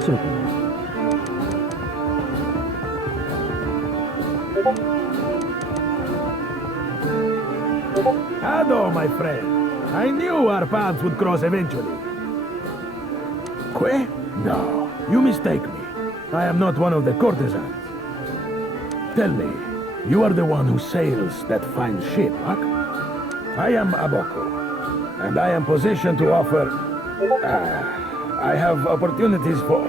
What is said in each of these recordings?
Certainly. Hello, my friend. I knew our paths would cross eventually. Que? No, you mistake me. I am not one of the courtesans. Tell me, you are the one who sails that fine ship, huh? I am Aboko, and I am positioned to offer... I have opportunities for...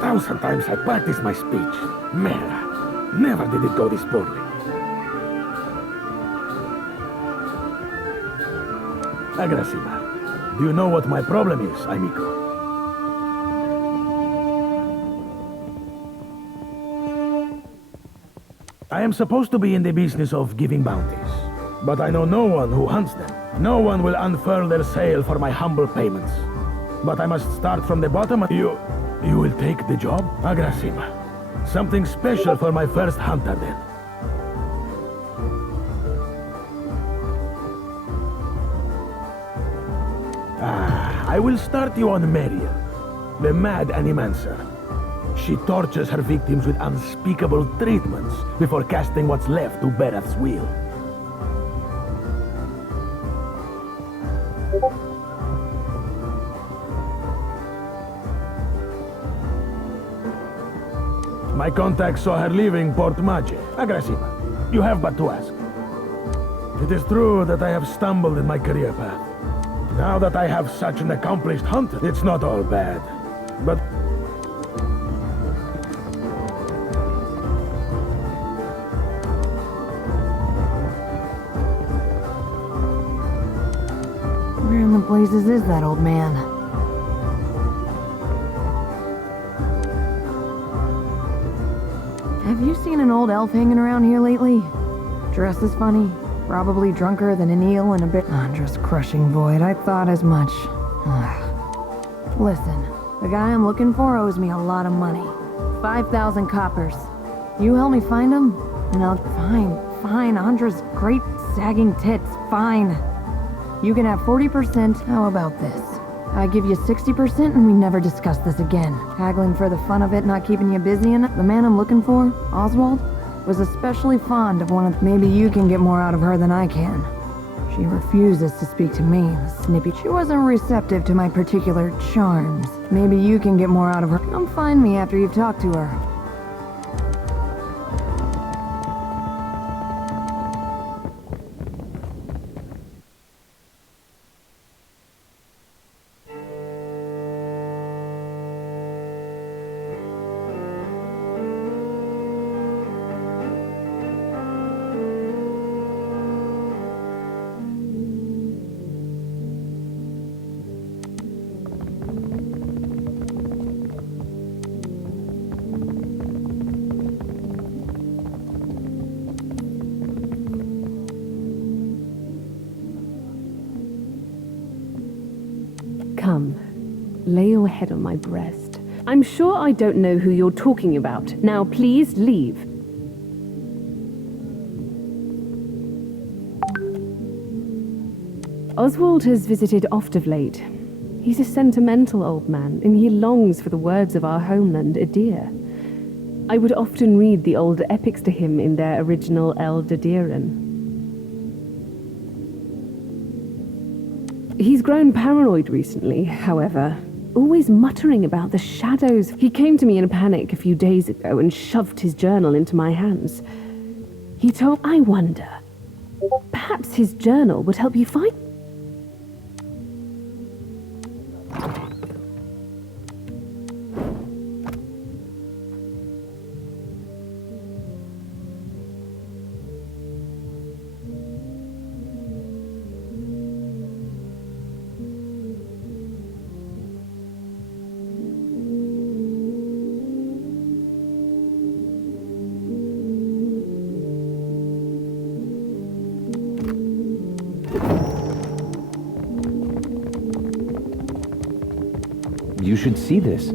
Thousand times I practiced my speech. Mera. Never did it go this poorly. Agrasiva, do you know what my problem is, amigo? I am supposed to be in the business of giving bounties, but I know no one who hunts them. No one will unfurl their sail for my humble payments. But I must start from the bottom. You will take the job? Agrasiva. Something special for my first hunter, then. I will start you on Mariel, the mad animancer. She tortures her victims with unspeakable treatments before casting what's left to Berath's will. My contact saw her leaving Port Maje. Agrasiva, you have but to ask. It is true that I have stumbled in my career path. Now that I have such an accomplished hunter, it's not all bad. But... Where in the blazes is that old man? Have you seen an old elf hanging around here lately? Dresses funny, probably drunker than an eel in a bit. Just crushing void. I thought as much. Listen, the guy I'm looking for owes me a lot of money. 5,000 coppers. You help me find him, and I'll... Fine. Andra's great sagging tits. Fine. You can have 40%. How about this? I give you 60% and we never discuss this again. Haggling for the fun of it, not keeping you busy enough. The man I'm looking for, Oswald, was especially fond of one of... Maybe you can get more out of her than I can. She refuses to speak to me, the snippy. She wasn't receptive to my particular charms. Maybe you can get more out of her. Come find me after you've talked to her. Come, lay your head on my breast. I'm sure I don't know who you're talking about. Now please leave. Oswald has visited oft of late. He's a sentimental old man, and he longs for the words of our homeland, Adir. I would often read the old epics to him in their original Eldadiran. He's grown paranoid recently, however, always muttering about the shadows. He came to me in a panic a few days ago and shoved his journal into my hands. He told... I wonder, perhaps his journal would help you find... You should see this.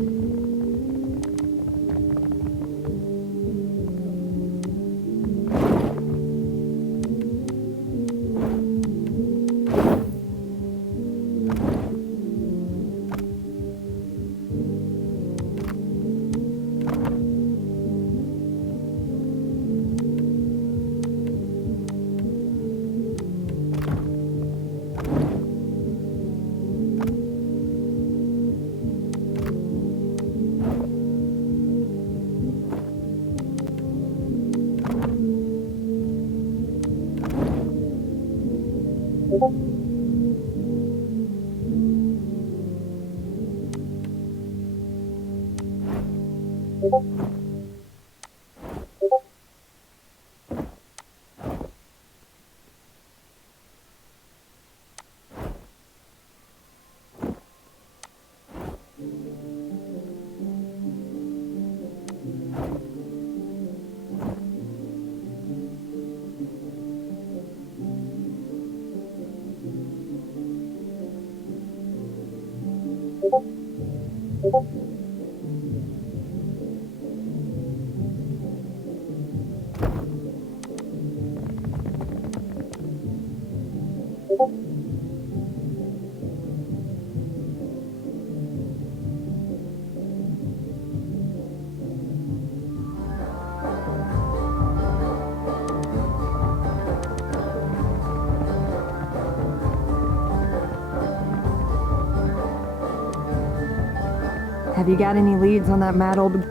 Have you got any leads on that mad old...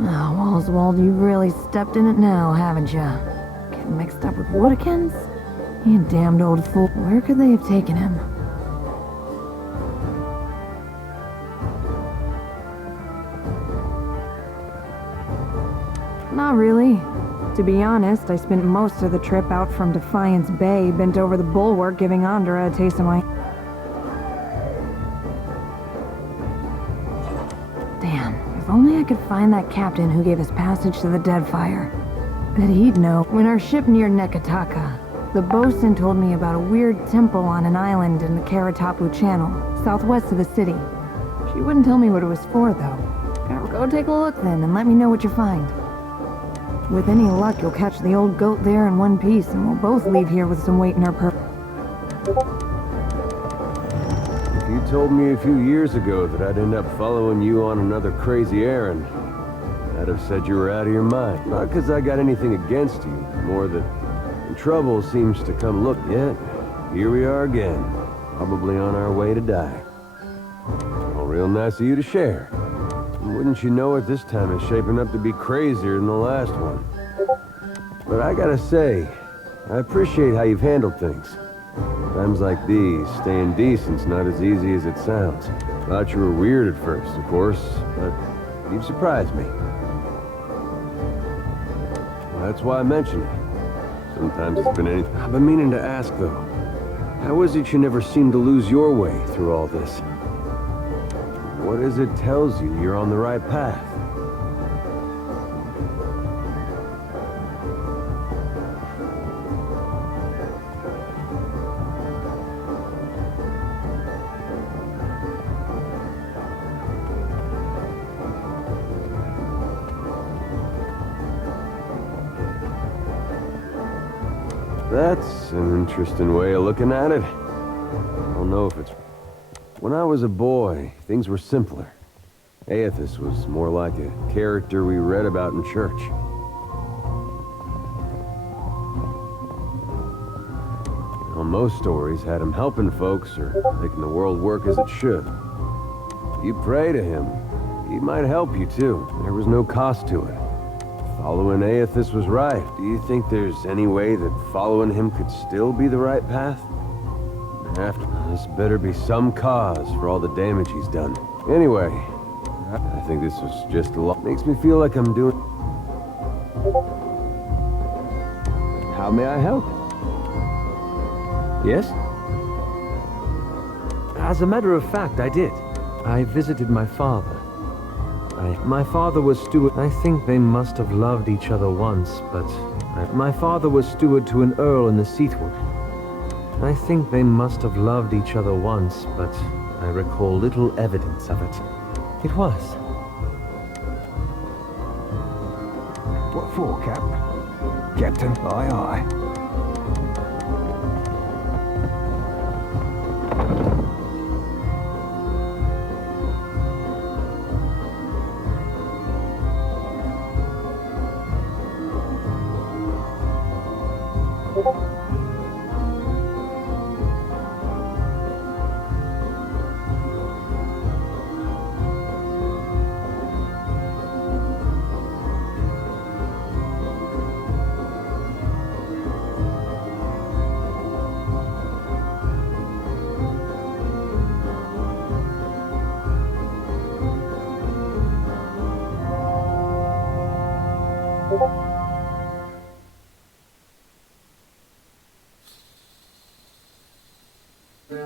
Oh, Oswald, you really stepped in it now, haven't you? Getting mixed up with Woodikins? You damned old fool. Where could they have taken him? Not really. To be honest, I spent most of the trip out from Defiance Bay, bent over the bulwark, giving Andra a taste of my... Damn, if only I could find that captain who gave us passage to the deadfire. Bet he'd know. When our ship neared Neketaka, the bosun told me about a weird temple on an island in the Karatapu Channel, southwest of the city. She wouldn't tell me what it was for, though. Go take a look then, and let me know what you find. With any luck, you'll catch the old goat there in one piece, and we'll both leave here with some weight in our If you told me a few years ago that I'd end up following you on another crazy errand, I'd have said you were out of your mind. Not because I got anything against you, more that when trouble seems to come look yet. Here we are again, probably on our way to die. Well, real nice of you to share. And wouldn't you know it, this time is shaping up to be crazier than the last one. But I gotta say, I appreciate how you've handled things. Times like these, staying decent's not as easy as it sounds. Thought you were weird at first, of course, but you've surprised me. Well, that's why I mentioned it. Sometimes it's been anything. I've been meaning to ask, though. How is it you never seem to lose your way through all this? What is it tells you you're on the right path? That's an interesting way of looking at it. I don't know if it's... When I was a boy, things were simpler. Aethys was more like a character we read about in church. Well, most stories had him helping folks or making the world work as it should. If you pray to him, he might help you too. There was no cost to it. Following Aethys was right. Do you think there's any way that following him could still be the right path? After this better be some cause for all the damage he's done. Anyway, I think this was just a lot. Makes me feel like I'm doing... How may I help? Yes? As a matter of fact, I did. I visited my father. My father was steward. I think they must have loved each other once, but... My father was steward to an earl in the Seathwood. I think they must have loved each other once, but I recall little evidence of it. It was. What for, Cap? Captain, aye, aye. Too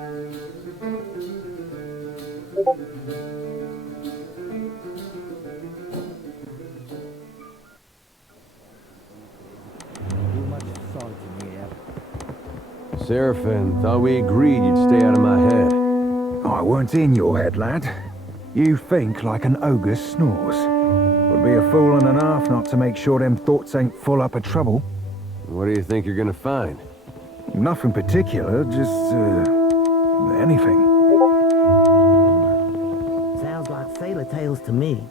much salt in here. Seraphin, thought we agreed you'd stay out of my head. I weren't in your head, lad. You think like an ogre snores. Would be a fool and a half not to make sure them thoughts ain't full up of trouble. What do you think you're gonna find? Nothing particular, just, anything. Sounds like sailor tales to me.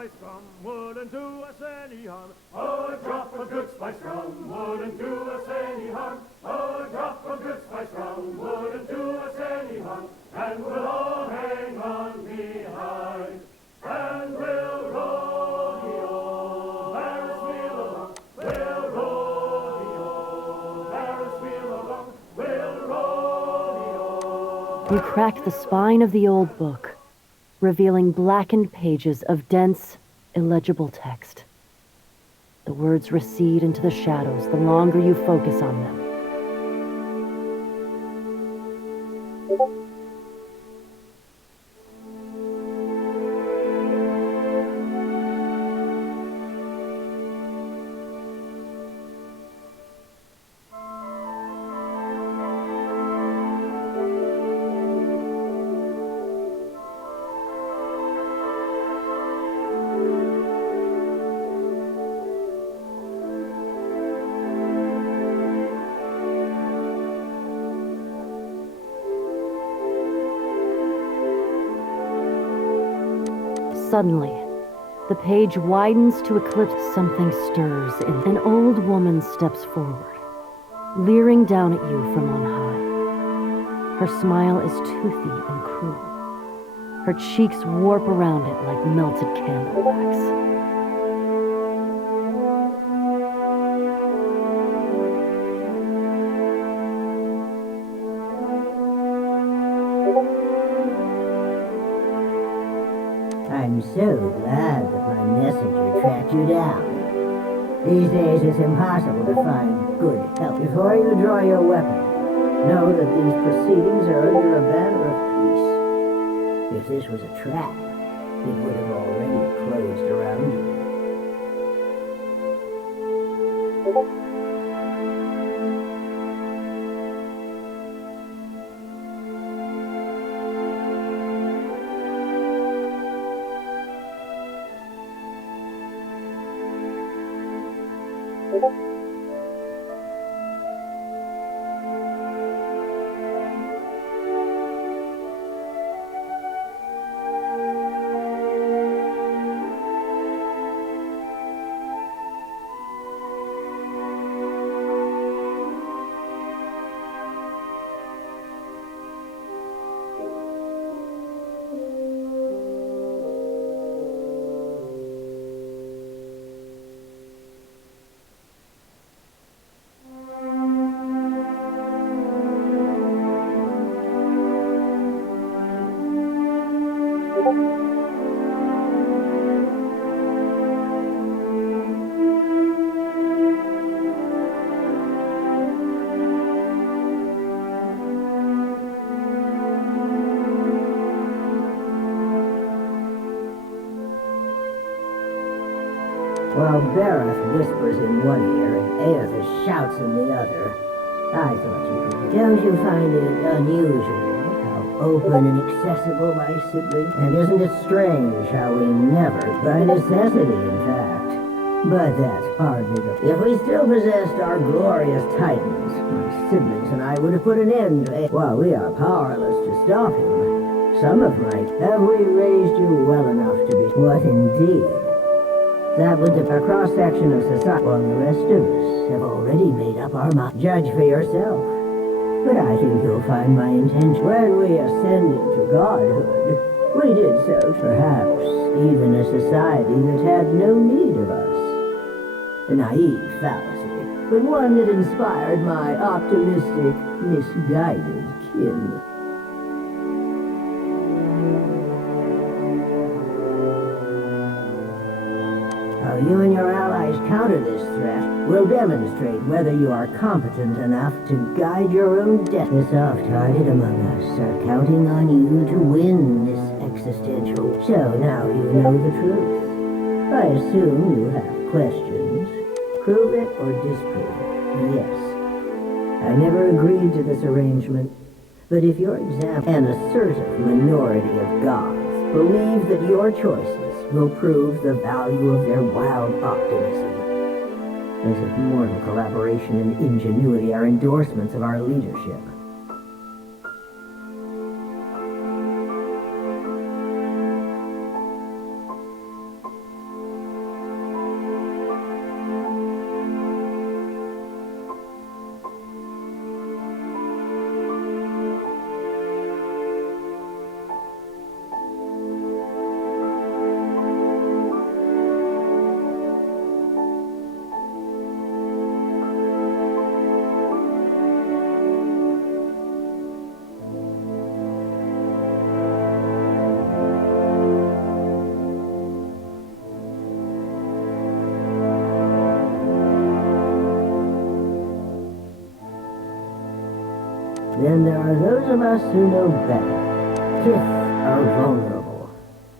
spice from wouldn't do us any harm. Oh, a drop of good spice from wouldn't do us any harm. Oh, a drop of good spice from wouldn't do us any harm. And we'll all hang on behind. And we'll roll the old Ferris wheel along. We'll roll the old Ferris wheel along. We'll roll the old. You crack the spine of the old book, revealing blackened pages of dense, illegible text. The words recede into the shadows the longer you focus on them. Suddenly, the page widens to eclipse. Something stirs, and an old woman steps forward, leering down at you from on high. Her smile is toothy and cruel. Her cheeks warp around it like melted candle wax. I'm so glad that my messenger tracked you down. These days it's impossible to find good help. Before you draw your weapon, know that these proceedings are under a banner of peace. If this was a trap, it would have already closed around you. While Bareth whispers in one ear and Aethys shouts in the other, I thought you could. Don't you find it unusual how open and accessible my sibling? And isn't it strange how we never, by necessity in fact, but that's hardly the... If we still possessed our glorious titans, my siblings and I would have put an end to it. While we are powerless to stop him, some of my... Have we raised you well enough to be... What indeed? That would be a cross-section of society, while the rest of us have already made up our mind. Judge for yourself. But I think you'll find my intention. When we ascended to godhood, we did so, perhaps, even a society that had no need of us. A naive fallacy, but one that inspired my optimistic, misguided kin. How you and your allies counter this threat will demonstrate whether you are competent enough to guide your own destiny. The soft-hearted among us are counting on you to win this existential. So now you know the truth. I assume you have questions. Prove it or disprove it. Yes. I never agreed to this arrangement, but if your an assertive minority of gods believe that your choices will prove the value of their wild optimism, as if mortal collaboration and ingenuity are endorsements of our leadership. Then there are those of us who know better. Kith are vulnerable,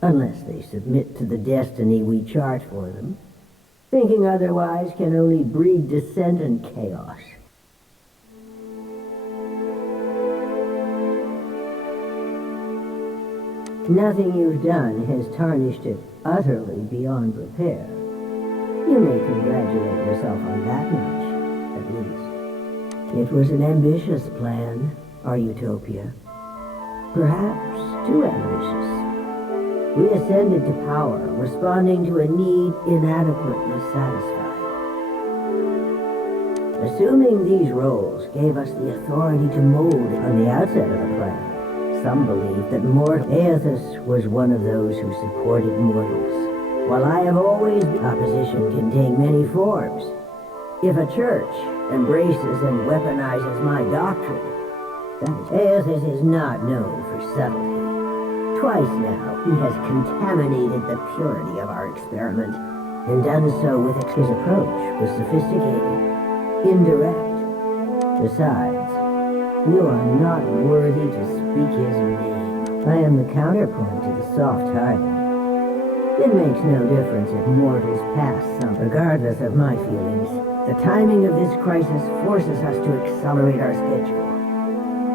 unless they submit to the destiny we chart for them. Thinking otherwise can only breed dissent and chaos. Nothing you've done has tarnished it utterly beyond repair. You may congratulate yourself on that much, at least. It was an ambitious plan, our utopia. Perhaps too ambitious. We ascended to power, responding to a need inadequately satisfied. Assuming these roles gave us the authority to mold on the outset of the plan, some believe that Aethys was one of those who supported mortals. While I have always been, opposition can take many forms. If a church embraces and weaponizes my doctrine, Aethys is not known for subtlety. Twice now, he has contaminated the purity of our experiment, and done so with his approach was sophisticated, indirect. Besides, you are not worthy to speak his name. I am the counterpoint to the soft-hearted. It makes no difference if mortals pass some, regardless of my feelings. The timing of this crisis forces us to accelerate our schedule.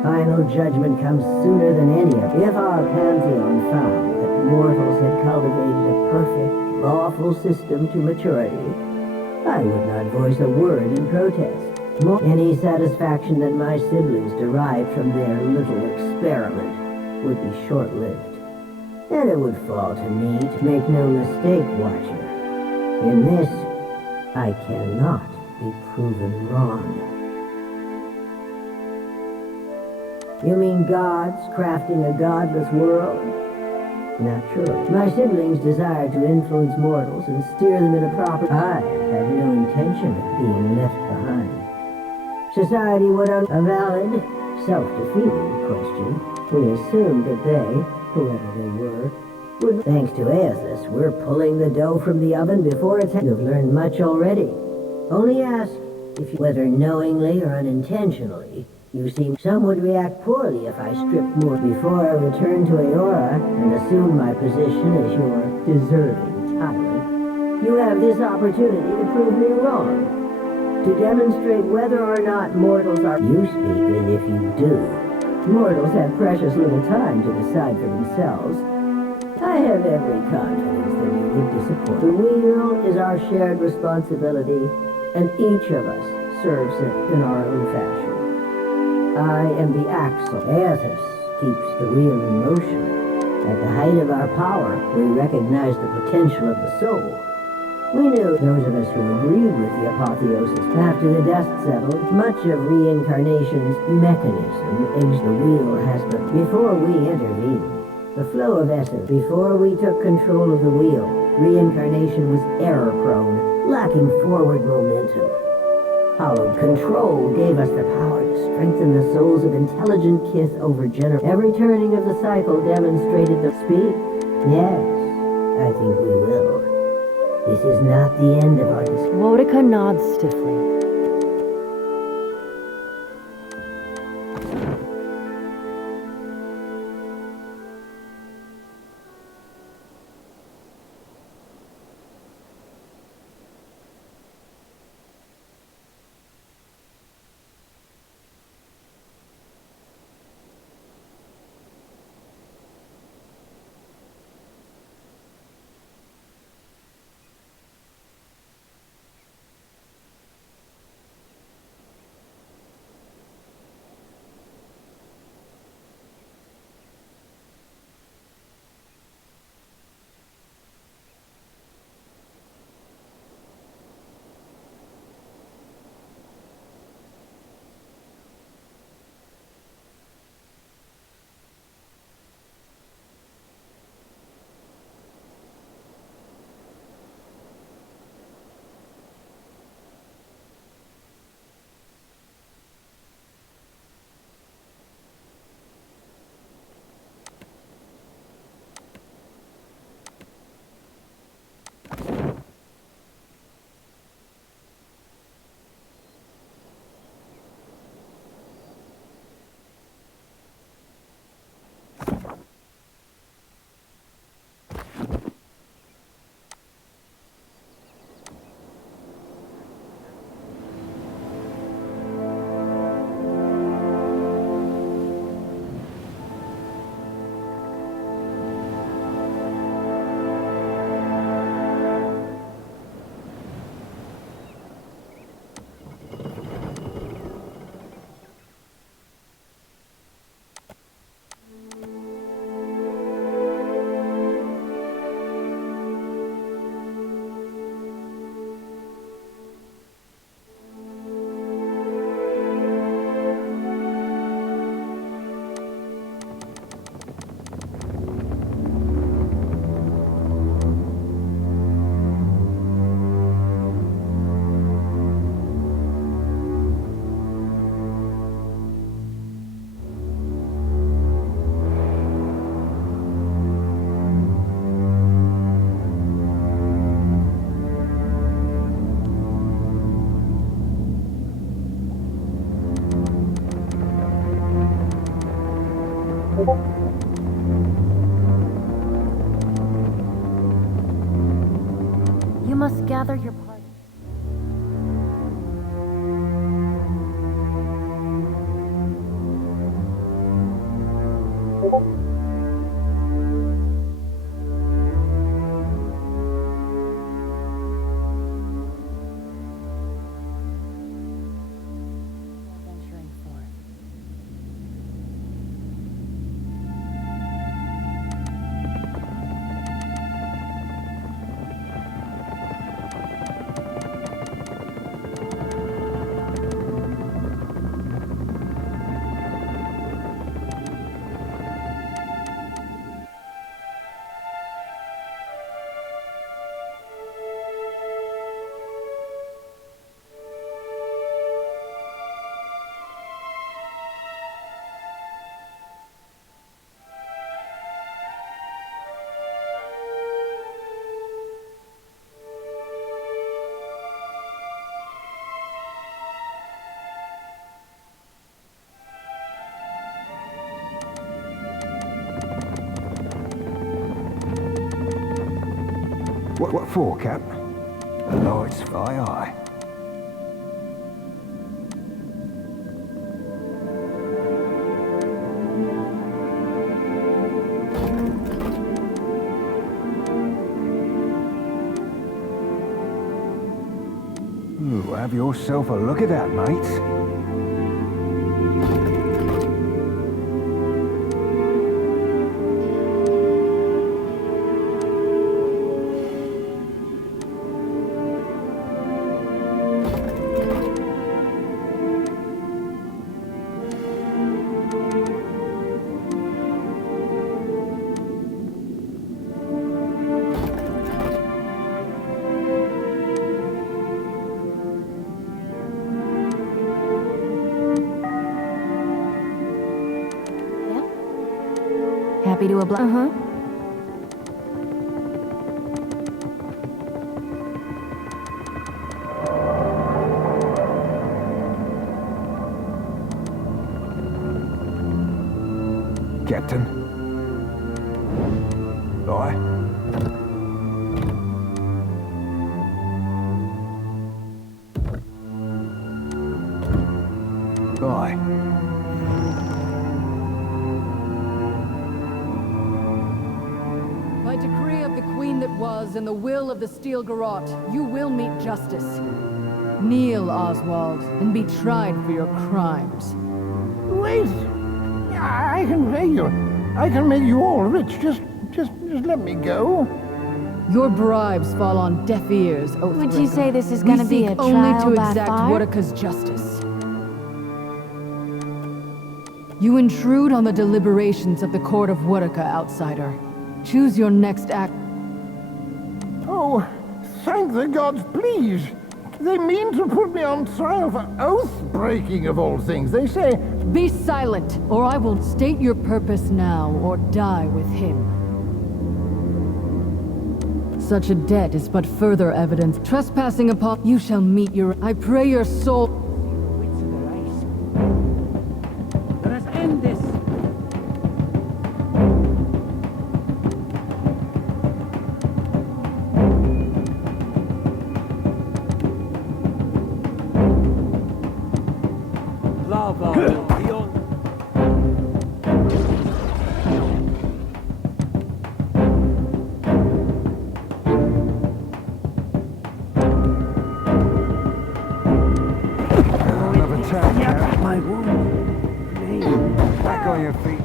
Final judgment comes sooner than any of. If our pantheon found that mortals had cultivated a perfect, lawful system to maturity, I would not voice a word in protest. Any satisfaction that my siblings derived from their little experiment would be short-lived. And it would fall to me to make no mistake, Watcher. In this, I cannot be proven wrong. You mean gods crafting a godless world? Naturally. My siblings desire to influence mortals and steer them in a proper... I have no intention of being left behind. Society would a valid, self-defeating question. We assumed that they, whoever they were, Thanks to Aethys, we're pulling the dough from the oven before it's... You've learned much already. Only ask if you, whether knowingly or unintentionally, you seem some would react poorly if I stripped more before I return to Aora and assume my position as your deserving tyrant. You have this opportunity to prove me wrong, to demonstrate whether or not mortals are... You speak as if you do. Mortals have precious little time to decide for themselves. I have every confidence that you would disappoint. The wheel is our shared responsibility, and each of us serves it in our own fashion. I am the axle. Aethys keeps the wheel in motion. At the height of our power, we recognize the potential of the soul. We knew, those of us who agreed with the apotheosis, after the dust settled, much of reincarnation's mechanism eggs the wheel has been. Before we intervened, the flow of essence, before we took control of the wheel, reincarnation was error-prone, lacking forward momentum. Hollowed control gave us the power to strengthen the souls of intelligent kith over generations. Every turning of the cycle demonstrated the speed. Yes, I think we will. This is not the end of our discussion. Wotica nods stiffly. You must gather your party. Venturing forth. What for, Cap? The lights fly high. Ooh, have yourself a look at that, mate. Happy to oblige. Uh-huh. Captain. Aye. Aye. By decree of the Queen that was and the will of the Steel Garrote, you will meet justice. Kneel, Oswald, and be tried for your crimes. Wait! I can pay you. I can make you all rich. Just let me go. Your bribes fall on deaf ears, Oathbreaker. Would you say this is gonna We be seek a only trial to by exact fire? Wotika's justice. You intrude on the deliberations of the court of Wotika, outsider. Choose your next act. Oh, thank the gods, please. They mean to put me on trial for oath-breaking of all things. They say... Be silent, or I will state your purpose now, or die with him. Such a debt is but further evidence. Trespassing upon... You shall meet your... I pray your soul... Let us end this. Another tap, Cap. My wound. Back on your feet.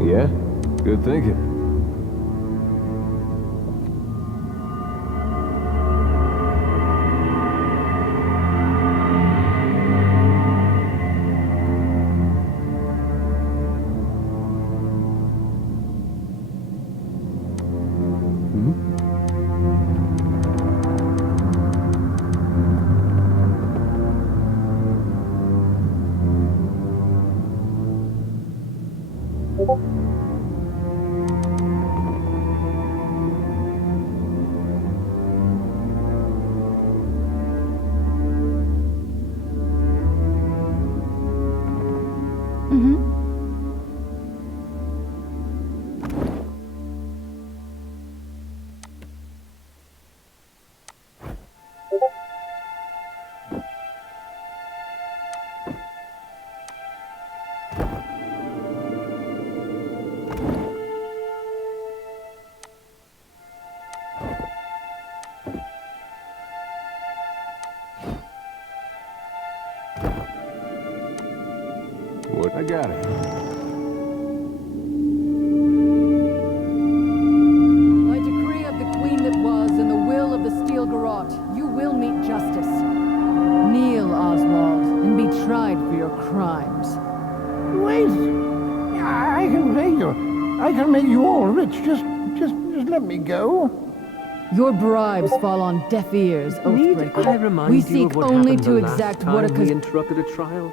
Yeah? Good thinking. What? I got it. right? Yeah, I can pay you. I can make you all rich. Just let me go. Your bribes fall on deaf ears, Need Oathbreaker. I remind We you seek of what only happened to the last exact time what we interrupted a trial?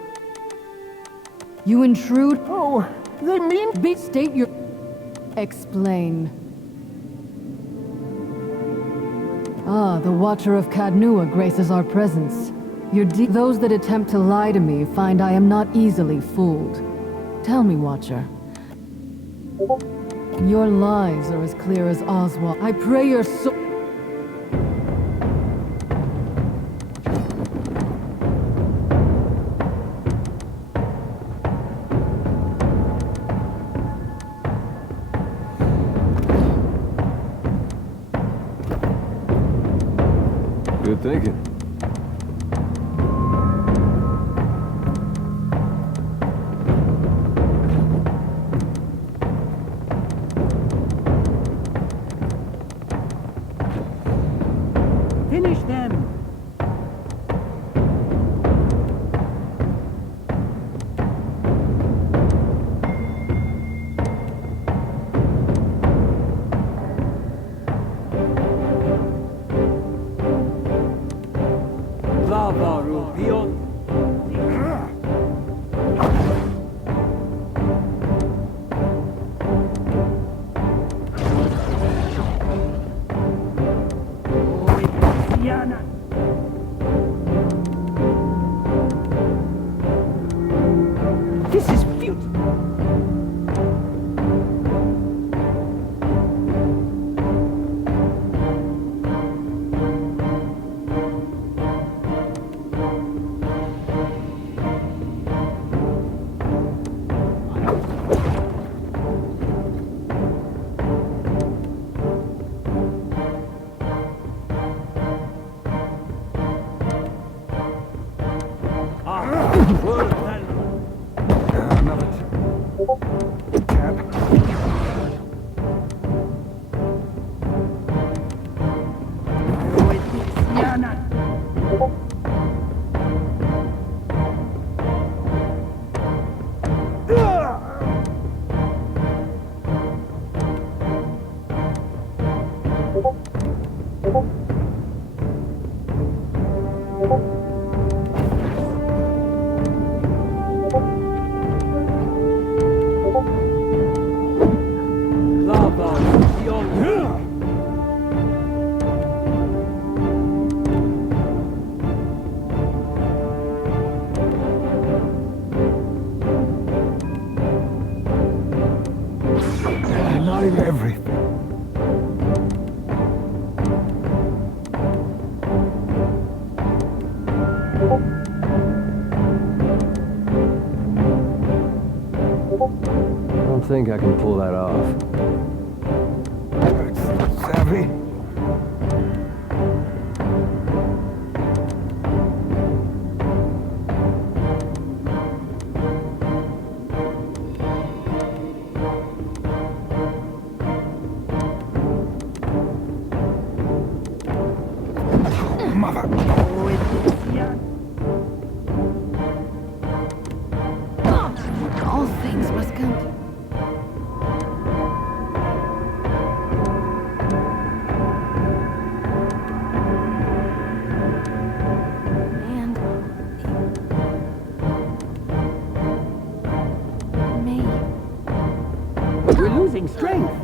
You intrude. Oh, they mean... State your... Explain. Ah, the Watcher of Cadnua graces our presence. Those that attempt to lie to me find I am not easily fooled. Tell me, Watcher. Your lies are as clear as Oswald. I pray your soul... Good thinking. Finish them. This is futile. Not everything. I don't think I can pull that off. Savvy? Mother. All things must come. And me. We're losing strength.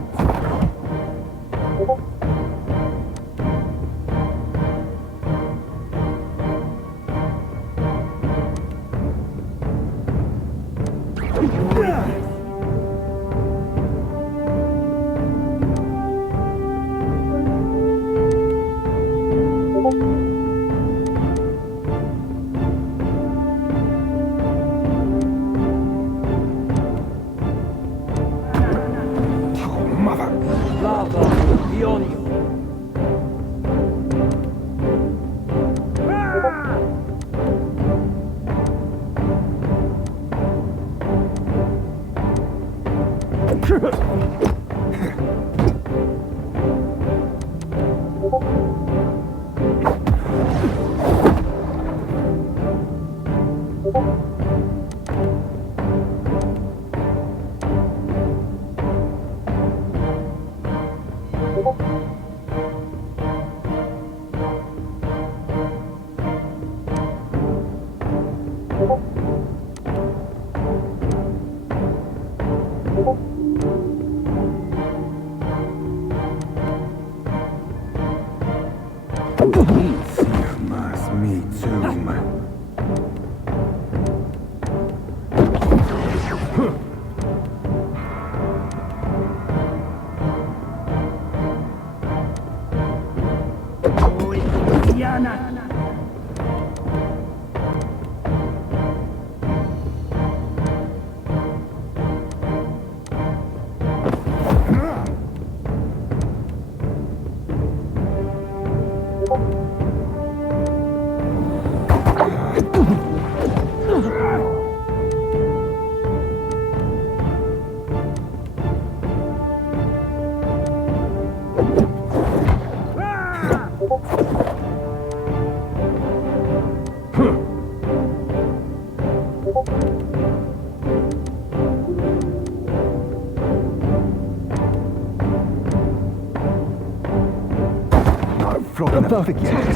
flogging a figurehead.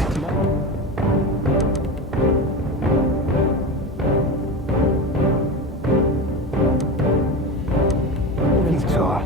Futile.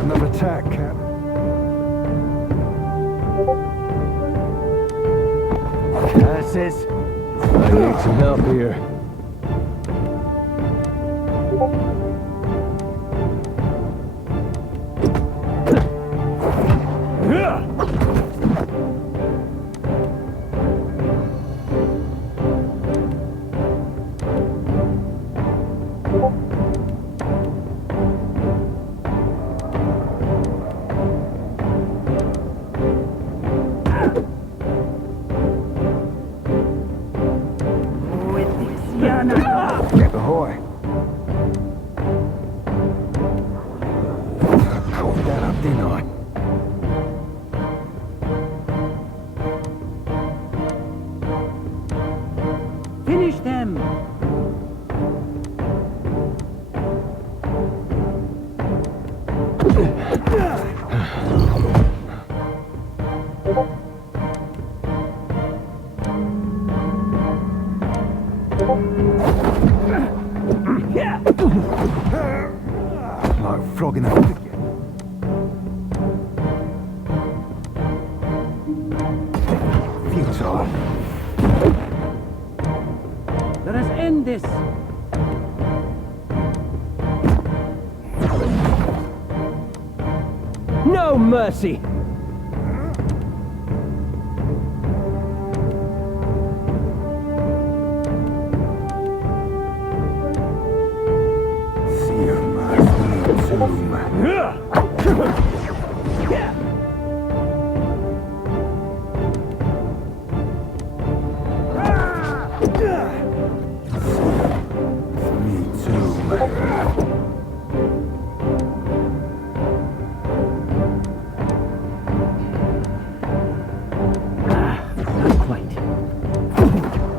Another attack, Cap. Curses! I need some help here. Get ahoy. Caught that up, didn't I? Finish them! Like flogging a figurehead. Futile. Let us end this! No mercy!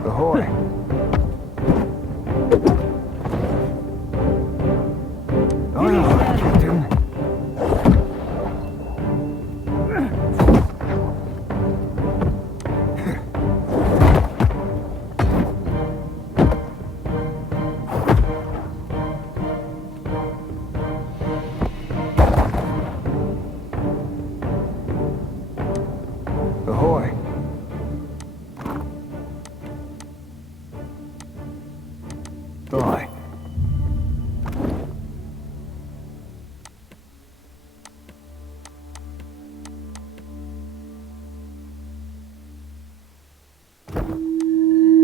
Ahoy. Aye, Captain. Ahoy. Aye.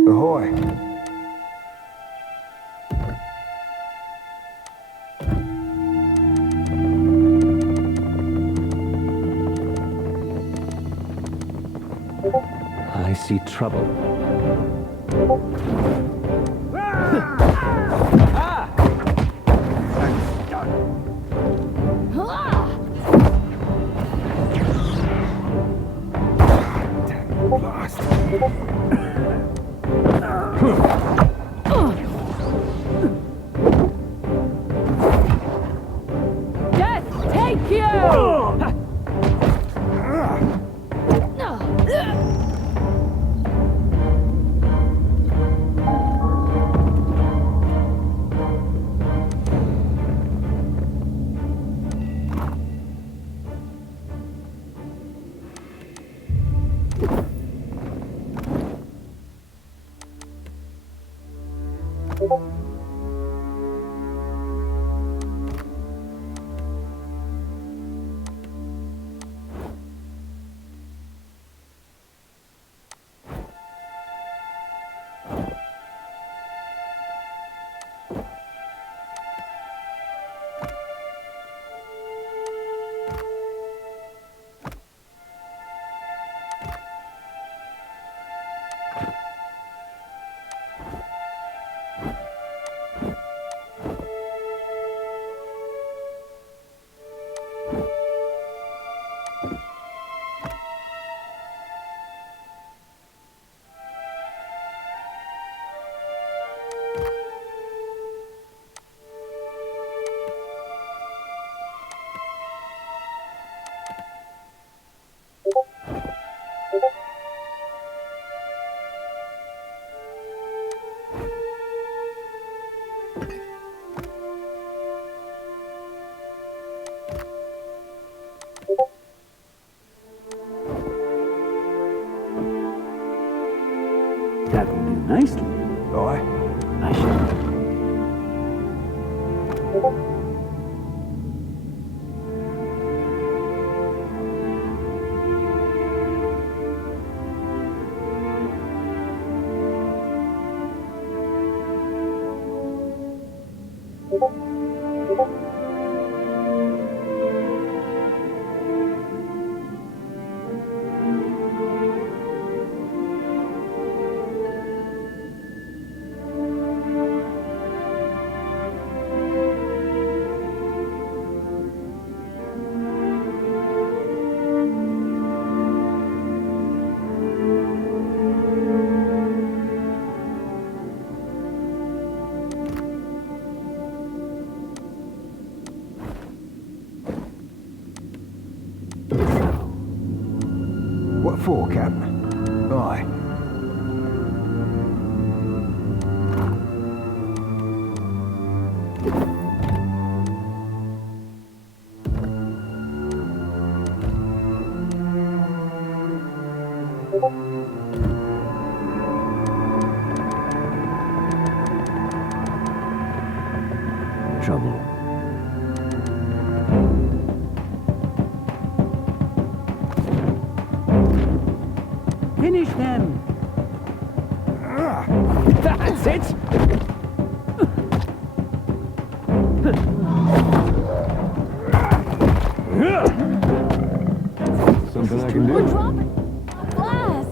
Ahoy. I see trouble. Blast. Death take you! That will do nicely. Aye. I shall. What for, Captain? Aye. Trouble. Finish them! That's it! Something I can do. We're dropping glass.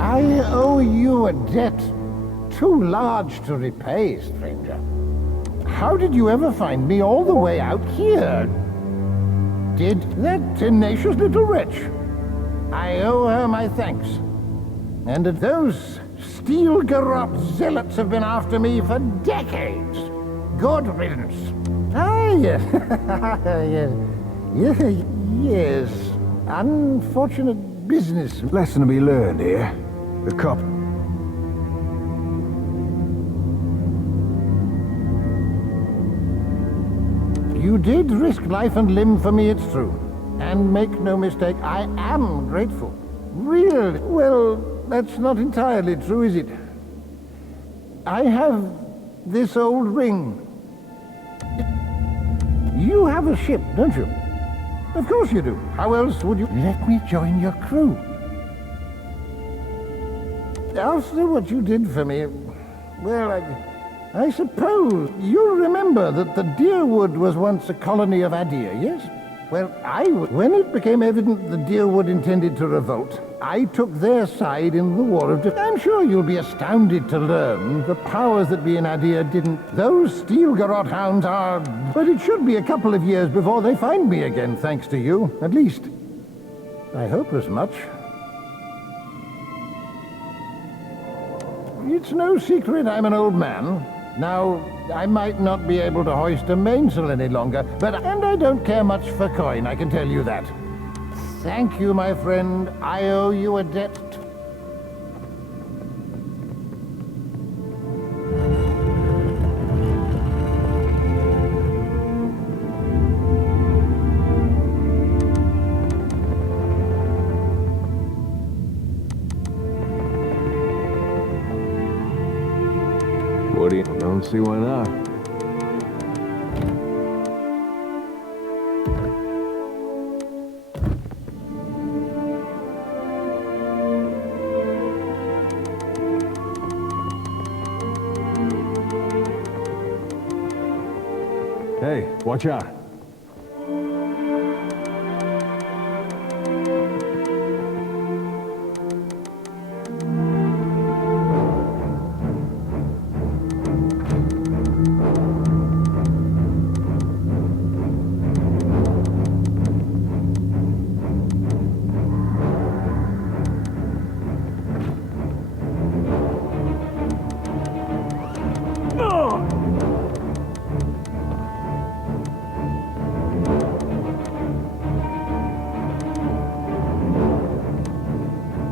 I owe you a debt too large to repay, stranger. How did you ever find me all the way out here? Did that tenacious little wretch? I owe her my thanks. And that those steel-garrote zealots have been after me for decades. Good riddance. Ah, yes. Yes. Unfortunate business. Lesson to be learned here. The cop. You did risk life and limb for me, it's true. And make no mistake, I am grateful. Really? Well, that's not entirely true, is it? I have this old ring. You have a ship, don't you? Of course you do. How else would you let me join your crew? After what you did for me, well, I suppose you remember that the Deerwood was once a colony of Adir, yes? Well, when it became evident the Deerwood intended to revolt, I took their side in the War of I'm sure you'll be astounded to learn the powers that be in Adir didn't. Those steel garrote hounds are... But it should be a couple of years before they find me again, thanks to you. At least, I hope as much. It's no secret I'm an old man. Now, I might not be able to hoist a mainsail any longer, and I don't care much for coin, I can tell you that. Thank you, my friend. I owe you a debt. What do you... Don't see why not. Hey, watch out.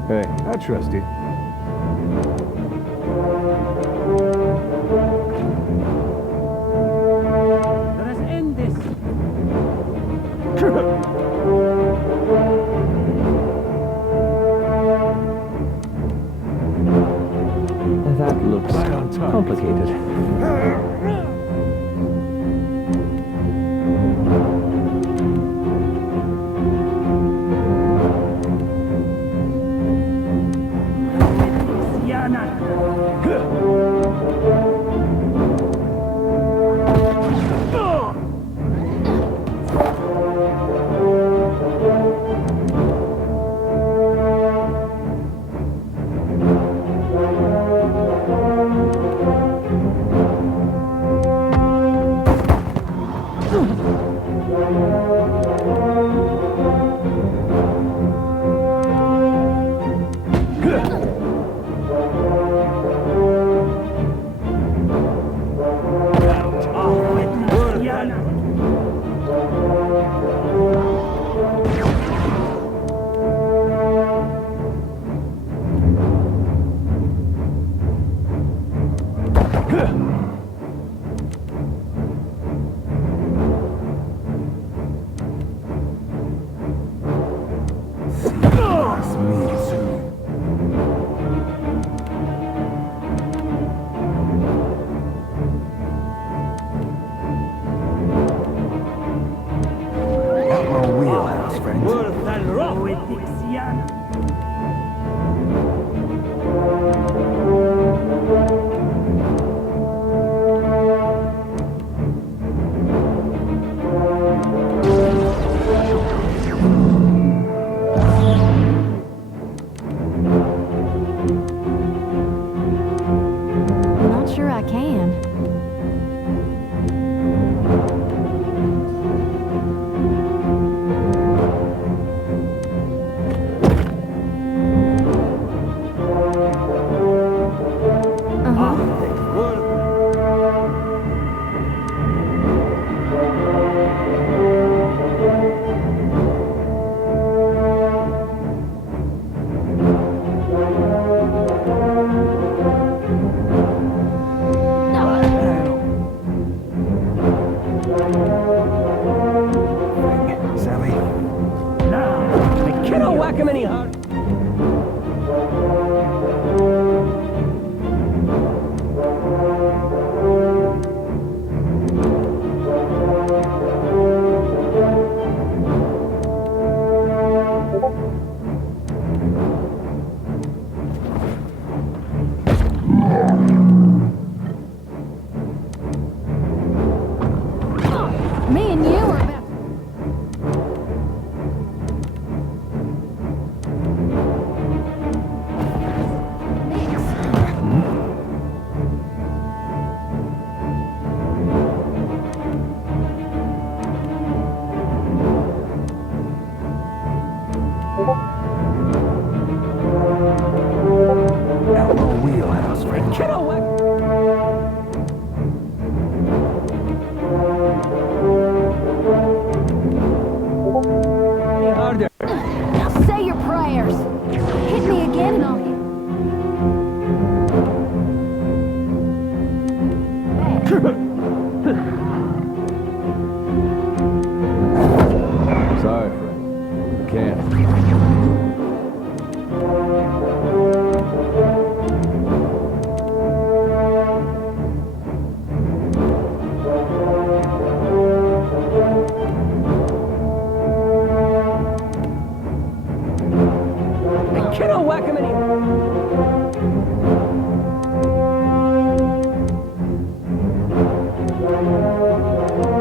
Hey, I trust you. Let us end this. That looks complicated. Me and you are about... Elbow wheelhouse, friend. Harder. Now say your prayers. Hit me again and I'll hit. Sorry, friend. I can't. Kiddo, whack him in.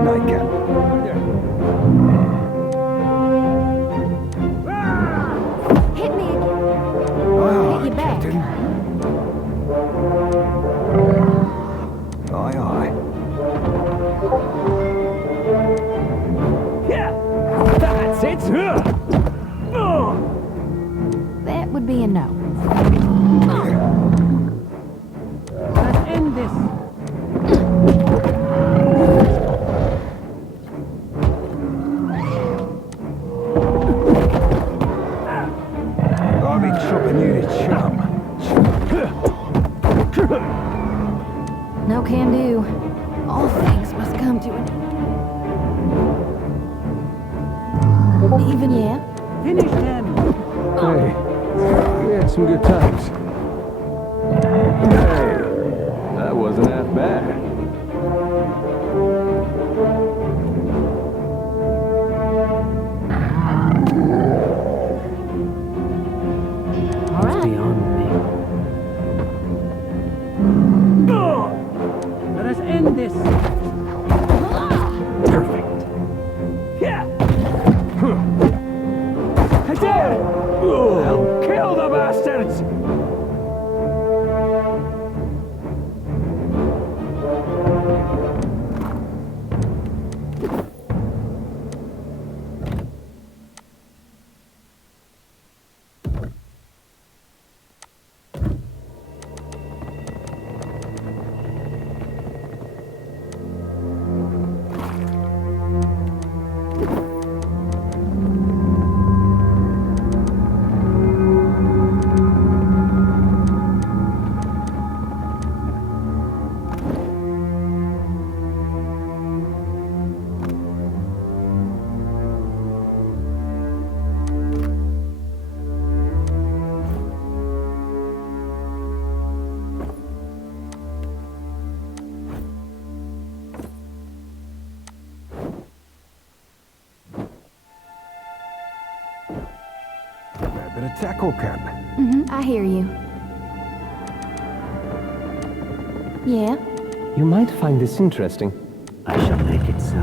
Nightcap. Hit me again. Aye, Hit you back. Captain. Aye, aye. Yeah, that's it. That would be a no. Let's end this. I'll be chopping you to chum. No can do. All things must come to an end. Even yeah? Finish them. Hey, we had some good times. Hey, that wasn't half bad. All right. Beyond me. Let us end this. Perfect. Yeah. I dare. I'll kill the bastards. A bit of tackle, Cap. I hear you. Yeah? You might find this interesting. I shall make it so.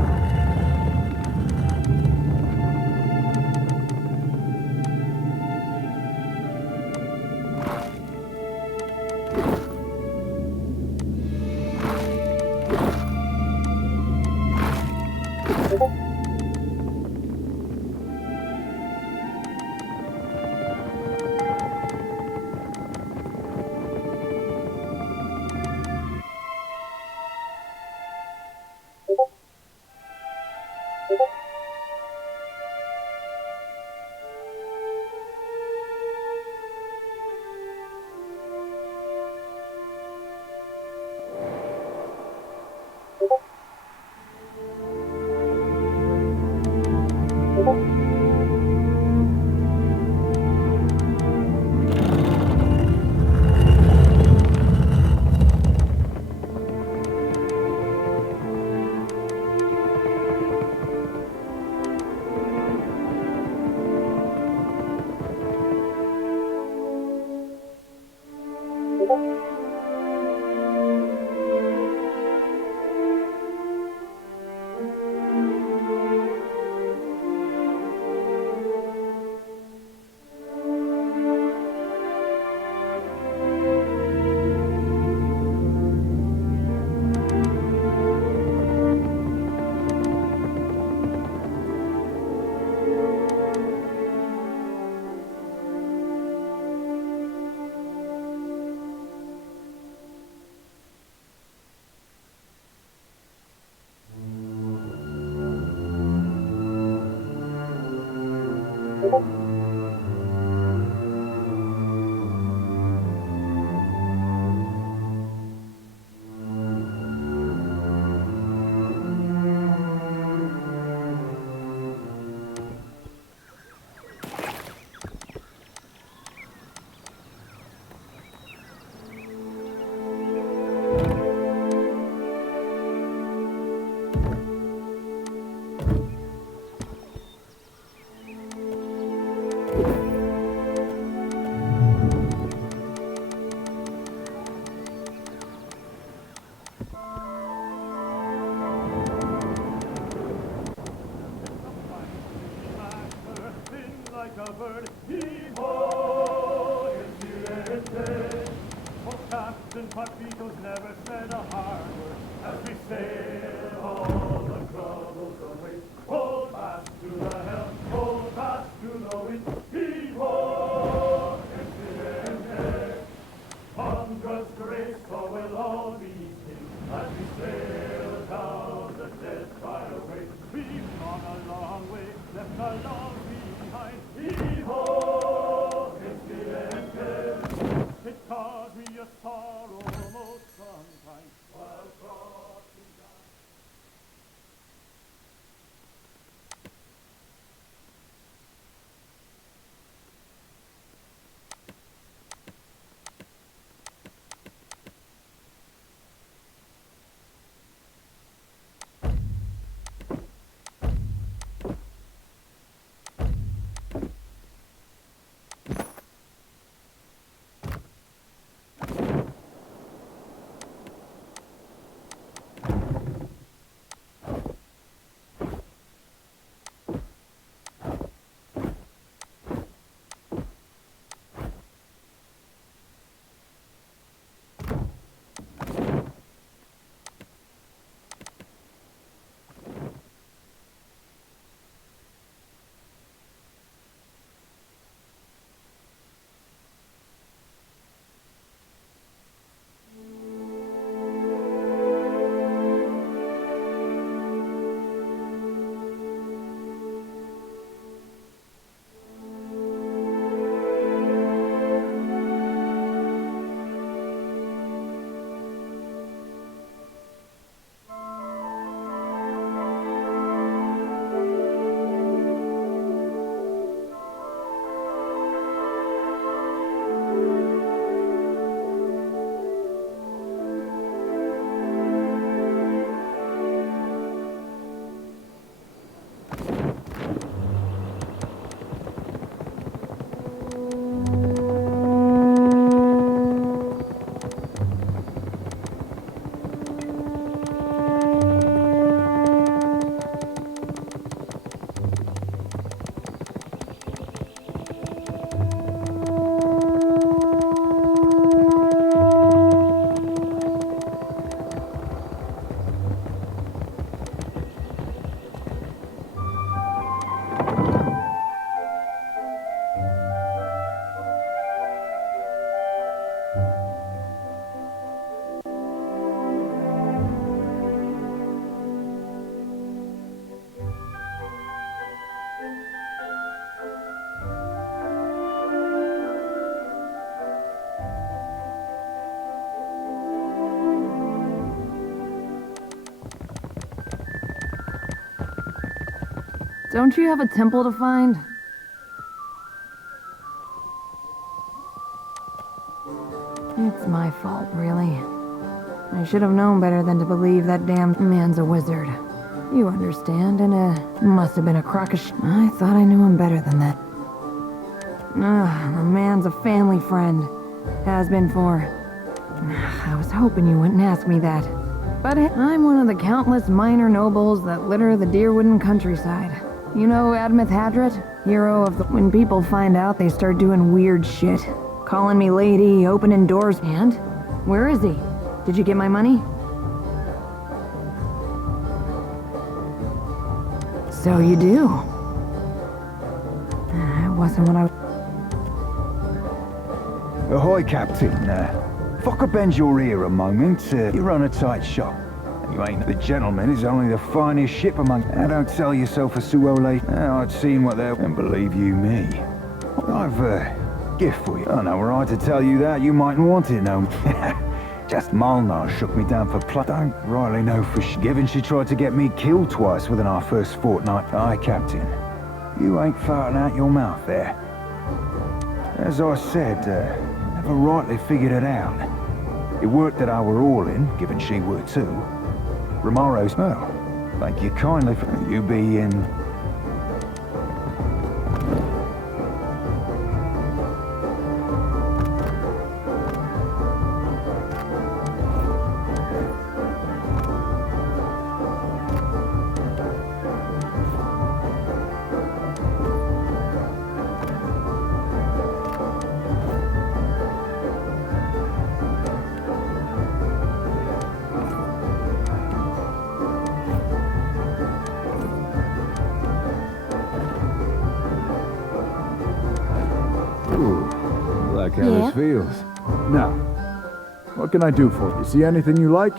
Never said a hard word as we sail all the troubles away. Hold fast to the helm, hold fast to the wind. Heave-ho, Presidente. On God's grace, so will all be still as we sail down the deadfire way. We've gone a long way, left a long behind. Heave-ho, Presidente. It caused me a sorrow most sometimes while crossing down. Don't you have a temple to find? It's my fault, really. I should have known better than to believe that damn man's a wizard. You understand, and must have been a crock of I thought I knew him better than that. The man's a family friend. Has been for... I was hoping you wouldn't ask me that. But I'm one of the countless minor nobles that litter the Deerwooden countryside. You know Admeth Hadret? Hero of the... When people find out, they start doing weird shit. Calling me lady, opening doors. And? Where is he? Did you get my money? So you do. It wasn't what I... Ahoy, Captain. If I could bend your ear a moment, you run a tight shop. You ain't the gentleman is only the finest ship among... Now don't sell yourself a suole. Now I'd seen what they're... And believe you me, I've a gift for you. I know right to tell you that, you mightn't want it, no. Just Molnar shook me down for Don't rightly know for given she tried to get me killed twice within our first fortnight. Aye, Captain. You ain't farting out your mouth there. As I said, never rightly figured it out. It worked that I were all in, given she were too. Romaro's... Well, thank you kindly for... You be in... Like how this feels. Now, what can I do for you? See anything you like?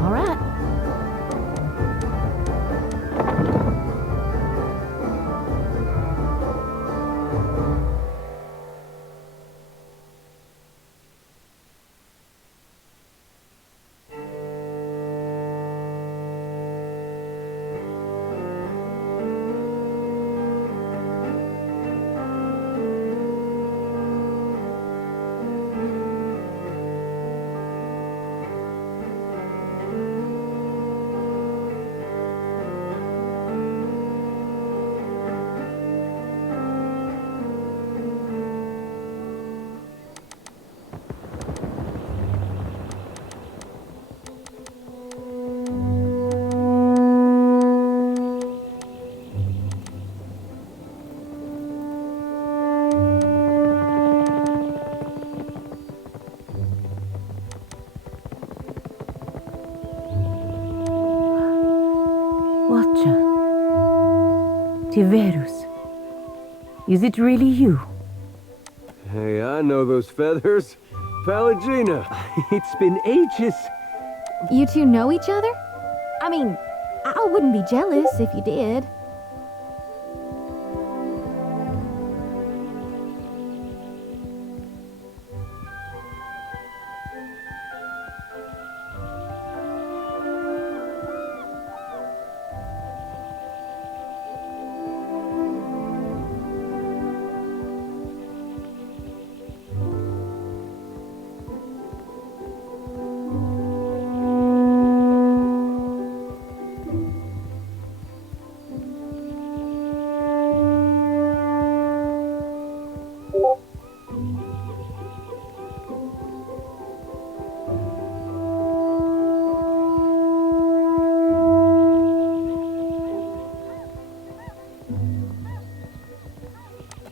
All right. Watcher. Tiverus. Is it really you? Hey, I know those feathers. Palagina. It's been ages. You two know each other? I mean, I wouldn't be jealous if you did.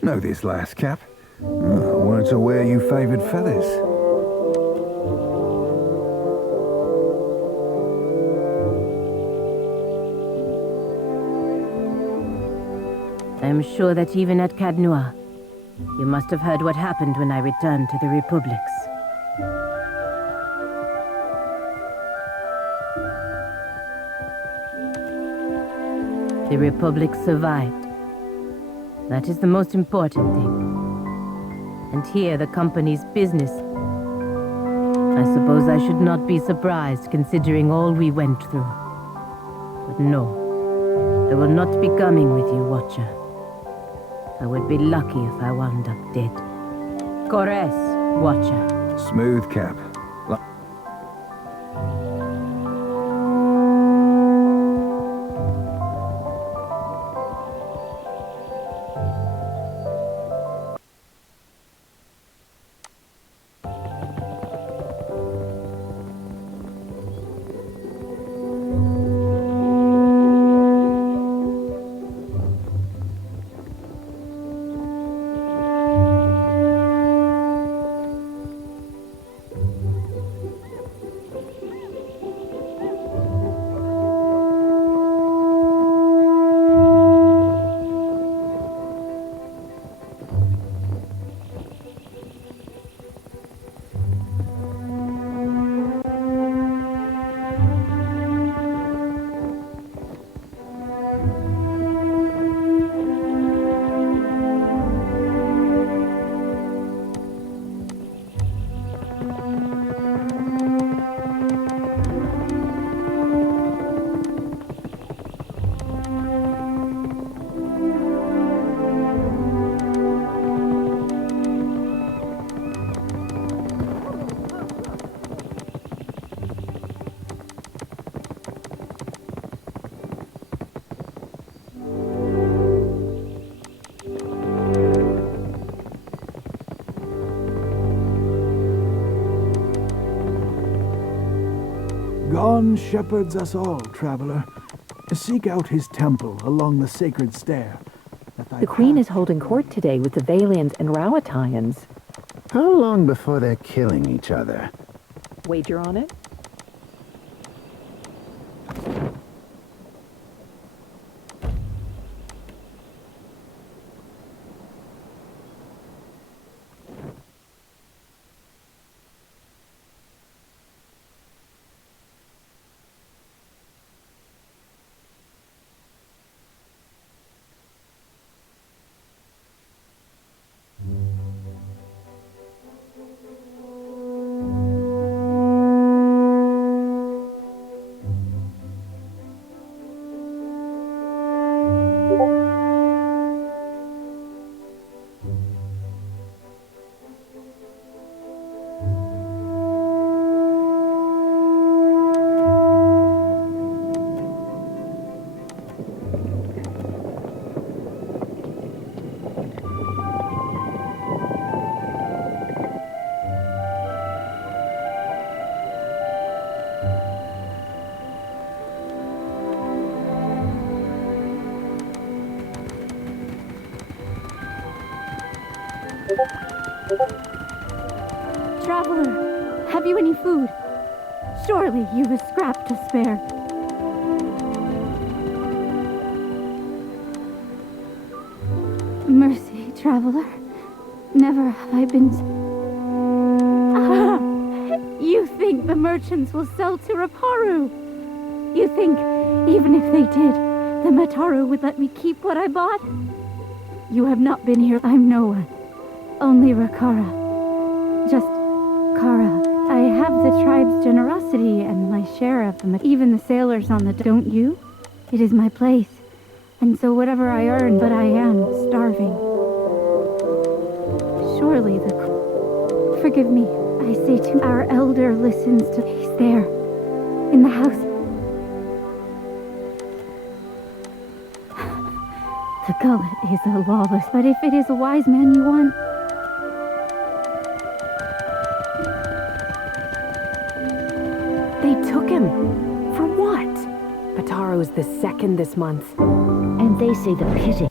Know this last Cap? Oh, weren't aware you favoured feathers. I am sure that even at Cadnua, you must have heard what happened when I returned to the Republics. The Republic survived. That is the most important thing. And here the company's business. I suppose I should not be surprised considering all we went through. But no, I will not be coming with you, Watcher. I would be lucky if I wound up dead. Kores, Watcher. Smooth, Cap. Gone shepherds us all, traveler. Seek out his temple along the sacred stair. that thy The Queen is path- holding court today with the Valians and Rowattians. How long before they're killing each other? Wager on it? Traveler, have you any food? Surely you've a scrap to spare. Mercy, traveler. Never have I been... Ah! You think the merchants will sell to Raparu? You think, even if they did, the Mataru would let me keep what I bought? You have not been here. I'm no one. Only Rakara. Just Kara. I have the tribe's generosity and my share of them. Even the sailors on the... Don't you? It is my place. And so whatever I earn, but I am starving. Surely the... Forgive me. I say to our elder listens to... He's there. In the house. The gullet is a lawless, but if it is a wise man you want... They took him. For what? Bataro's the second this month. And they say the pity.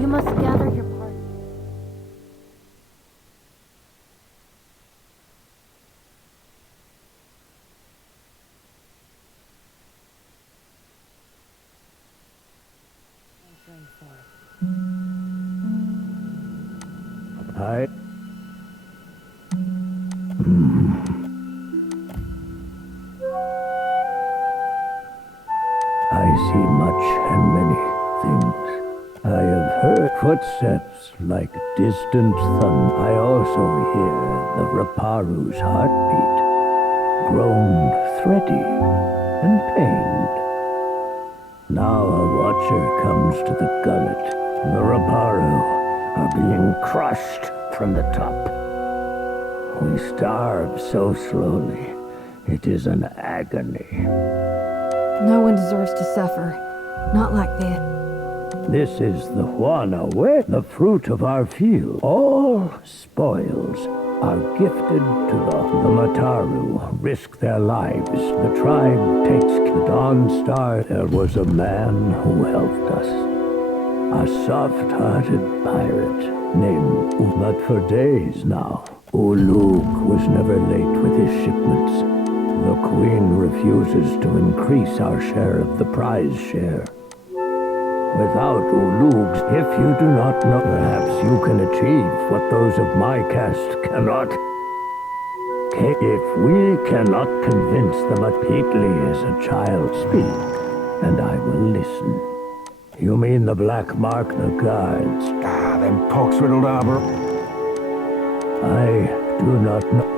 You must gather your party. I... I see much and many things. I have heard footsteps like distant thunder. I also hear the Raparu's heartbeat, grown thready and pained. Now a watcher comes to the gullet. The Raparu are being crushed from the top. We starve so slowly. It is an agony. No one deserves to suffer. Not like this. This is the Juana way, the fruit of our field. All spoils are gifted to the Mataru risk their lives. The tribe takes the Dawn Star. There was a man who helped us. A soft-hearted pirate named but for days now. Ulug was never late with his shipments. The Queen refuses to increase our share of the prize share. Without Ulugs, if you do not know, perhaps you can achieve what those of my caste cannot. If we cannot convince them repeatedly as a child, speak, and I will listen. You mean the black mark the guards? Ah, them pox-riddled arbor. I do not know.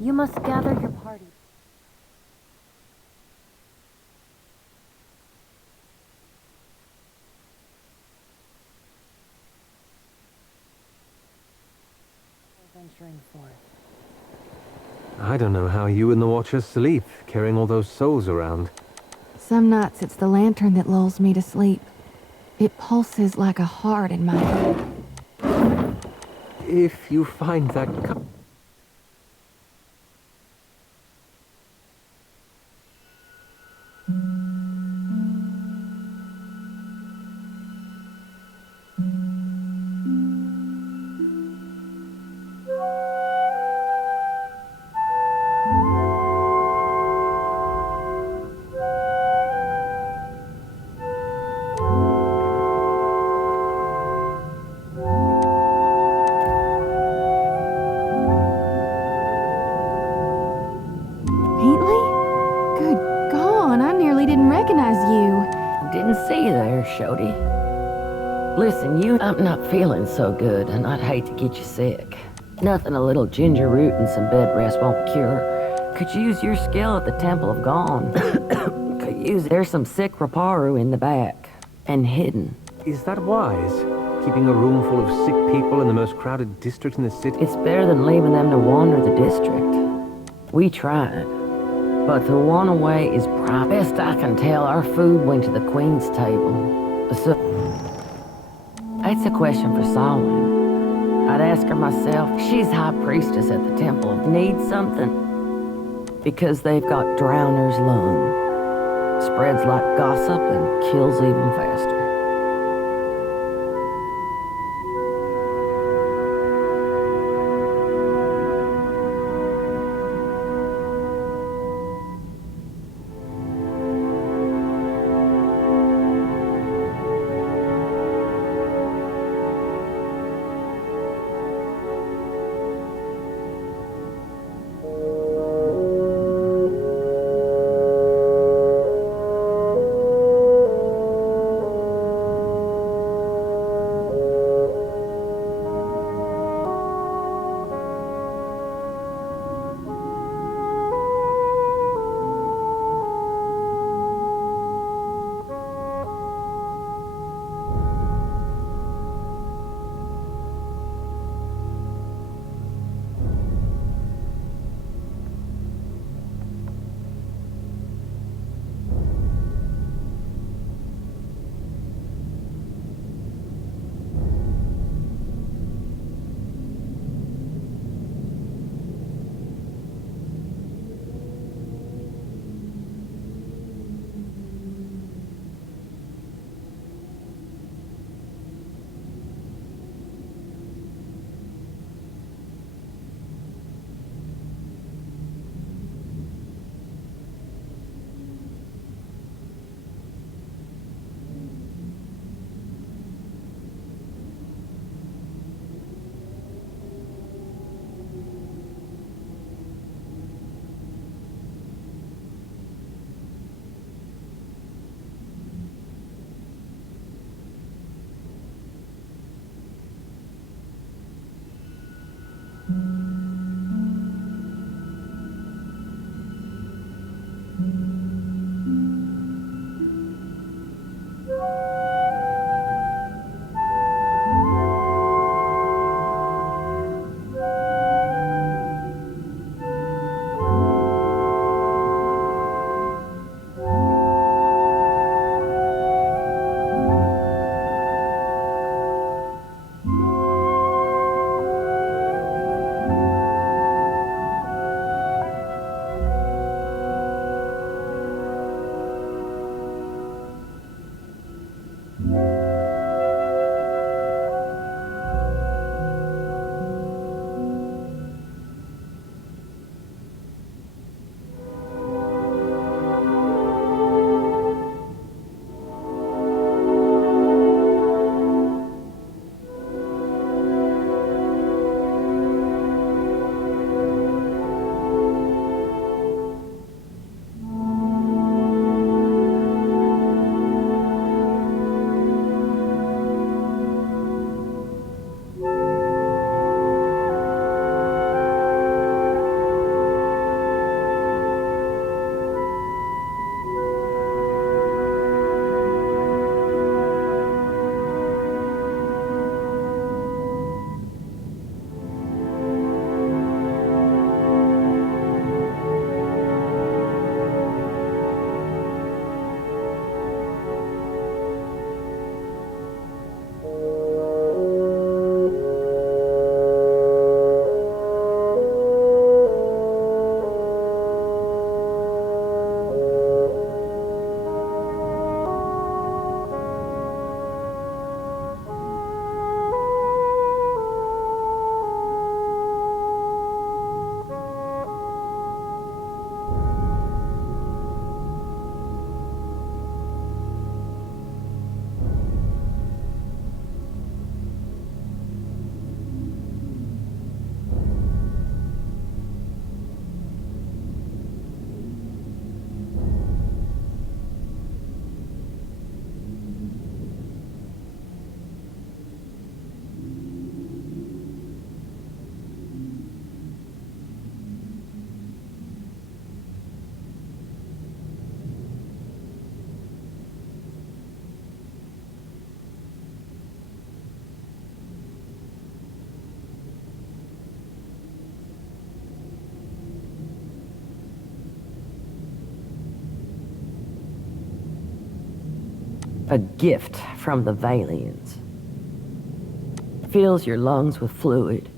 You must gather your party. Venturing forth. I don't know how you and the Watchers sleep, carrying all those souls around. Some nights it's the lantern that lulls me to sleep. It pulses like a heart in my head. If you find that cup... Didn't see you there, Shody. Listen, I'm not feeling so good, and I'd hate to get you sick. Nothing a little ginger root and some bed rest won't cure. Could use your skill at the Temple of Gone. Could use it. There's some sick Raparu in the back, and hidden. Is that wise? Keeping a room full of sick people in the most crowded district in the city? It's better than leaving them to wander the district. We tried. But the one away is private. Best I can tell, our food went to the Queen's table. So, that's a question for Solomon. I'd ask her myself. She's high priestess at the temple. Needs something? Because they've got Drowner's lung. Spreads like gossip and kills even faster. A gift from the Valians. Fills your lungs with fluid.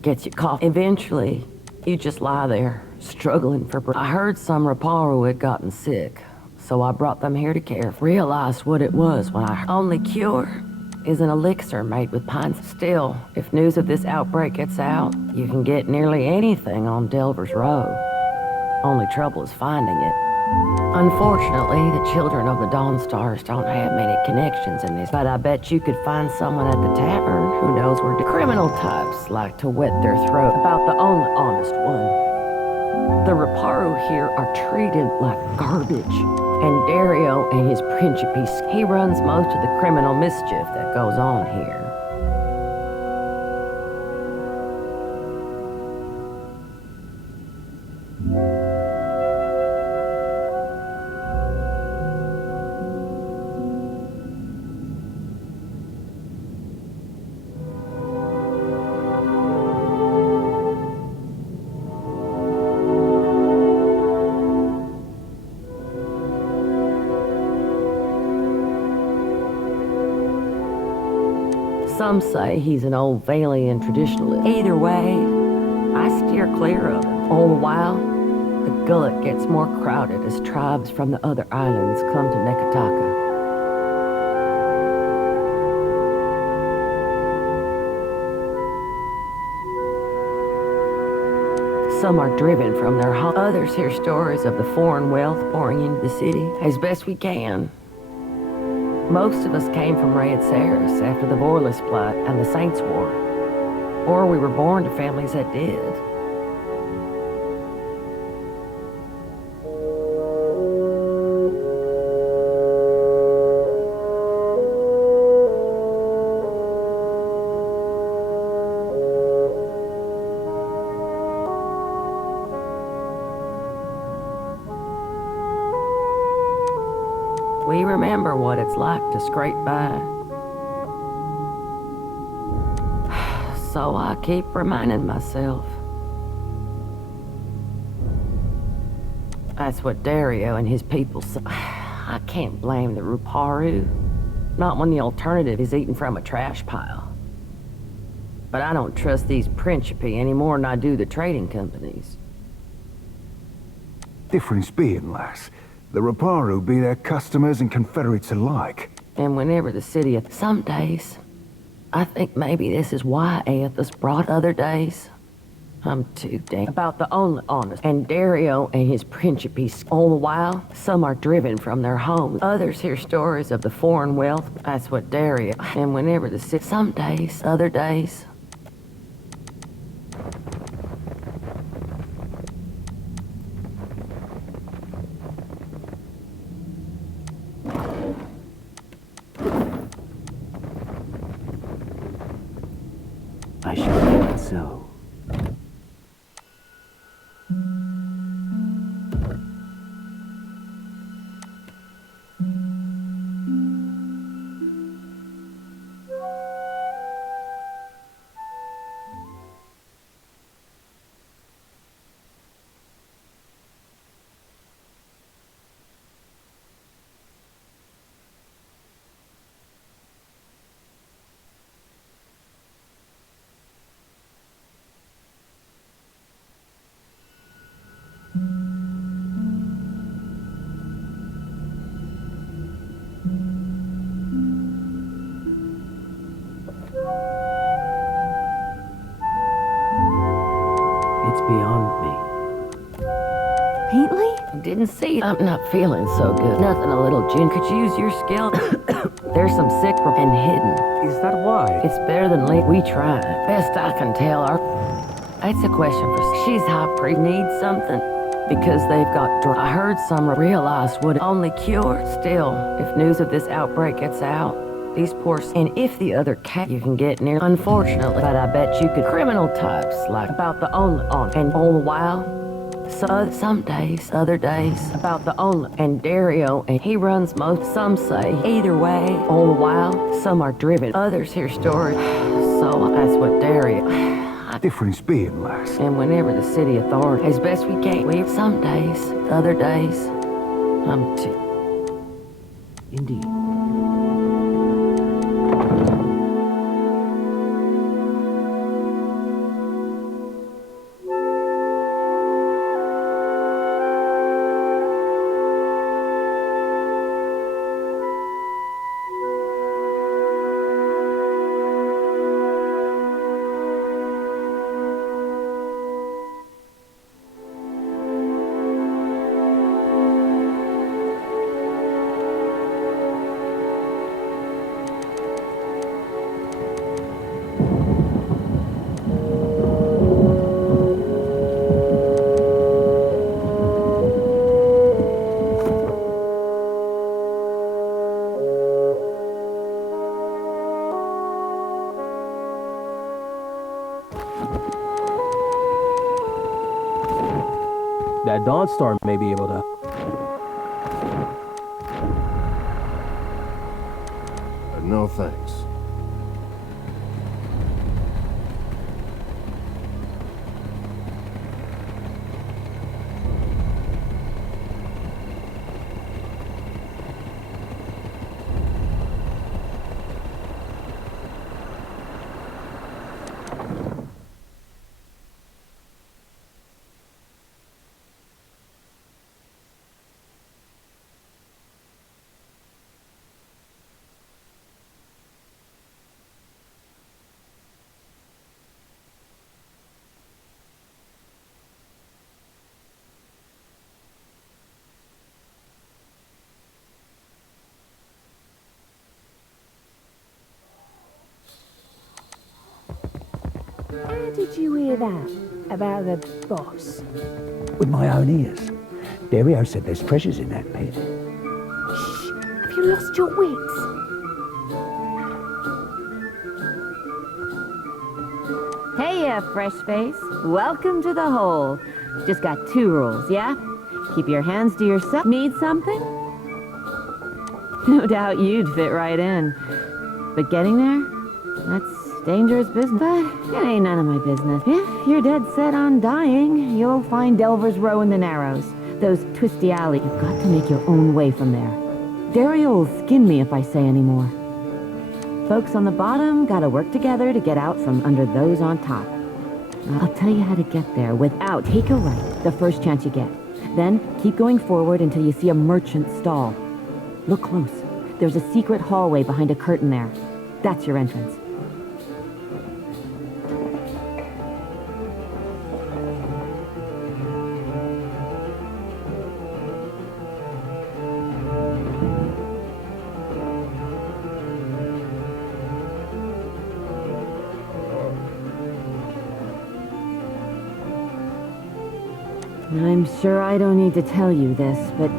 Gets you cough. Eventually, you just lie there, struggling for breath. I heard some Raparu had gotten sick, so I brought them here to care. Realized what it was when I only cure is an elixir made with pines. Still, if news of this outbreak gets out, you can get nearly anything on Delver's Row. Only trouble is finding it. Unfortunately, the children of the Dawn Stars don't have many connections in this, but I bet you could find someone at the tavern who knows where the criminal types like to wet their throat. About the only honest one. The Raparu here are treated like garbage. And Dario and his Principe, he runs most of the criminal mischief that goes on here. Some say he's an old Valian traditionalist. Either way, I steer clear of him. All the while, the gullet gets more crowded as tribes from the other islands come to Neketaka. Some are driven from their homes. Others hear stories of the foreign wealth pouring into the city. As best we can. Most of us came from Red Saris after the Vorless Plot and the Saints' War. Or we were born to families that did. We remember what it's like to scrape by. So I keep reminding myself. That's what Dario and his people say. I can't blame the Raparu. Not when the alternative is eating from a trash pile. But I don't trust these Principe any more than I do the trading companies. Difference being, lass, the Raparu be their customers and confederates alike. And whenever the city... Some days, I think maybe this is why Aethys brought other days. I'm too damn... About the only honest. And Dario and his Principe. All the while, some are driven from their homes. Others hear stories of the foreign wealth. That's what Dario... And whenever the city... Some days, other days... I shall make it so. It's beyond me. Faintly? Didn't see it. I'm not feeling so good. Nothing a little gin could use your skill. There's some sick and hidden. Is that why? It's better than late. We tried. Best I can tell. That's a question for... She's high priest. Needs something. Because they've got... I heard some realize what only cure. Still, if news of this outbreak gets out, these poor... And if the other cat you can get near... Unfortunately, but I bet you could... Criminal types, like about the only on... And all the while... So, some days, other days, about the only... And Dario, and he runs most... Some say, either way, all the while, some are driven. Others hear stories. So, that's what Dario... Difference being, lass. And whenever the city authority... As best we can, we... Some days, other days, I'm too... Indeed. That Dawn Star may be able to... No thanks. Where did you hear that? About the boss? With my own ears. Dario said there's treasures in that pit. Shh! Have you lost your wits? Hey, fresh face. Welcome to the hole. Just got 2 rules, yeah? Keep your hands to yourself. Need something? No doubt you'd fit right in. But getting there? That's dangerous business. But it ain't none of my business. If you're dead set on dying, you'll find Delver's Row in the Narrows. Those twisty alleys. You've got to make your own way from there. Dario will skin me if I say any more. Folks on the bottom gotta work together to get out from under those on top. I'll tell you how to get there without. Take a right the first chance you get. Then keep going forward until you see a merchant stall. Look close. There's a secret hallway behind a curtain there. That's your entrance. I'm sure I don't need to tell you this, but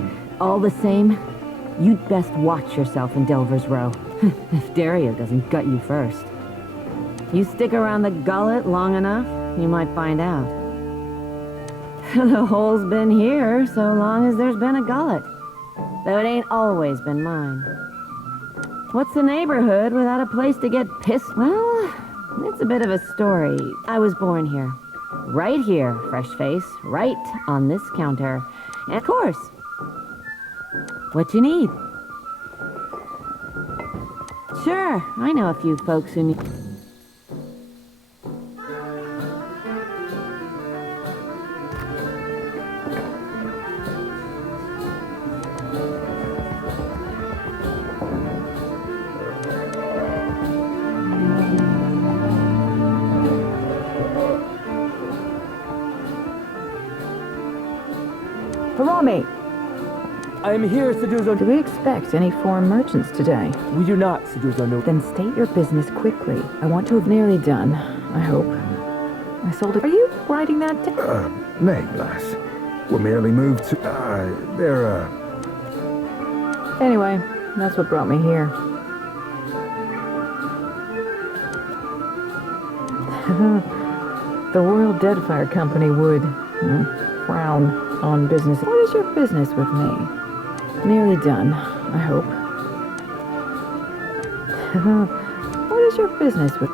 all the same, you'd best watch yourself in Delver's Row. If Dario doesn't gut you first. You stick around the gullet long enough, you might find out. The hole's been here so long as there's been a gullet. Though it ain't always been mine. What's the neighborhood without a place to get pissed? Well, it's a bit of a story. I was born here. Right here, fresh face. Right on this counter. And of course, what you need. Sure, I know a few folks who need... Harami! I am here, Seduzo. Do we expect any foreign merchants today? We do not, Seduzo. No. Then state your business quickly. I want to have nearly done, I hope. I sold it. Are you writing that down? Nay, lass. We merely moved to... they're, Anyway, that's what brought me here. The Royal Deadfire Company would frown on business. What is your business with me? Nearly done, I hope. What is your business with...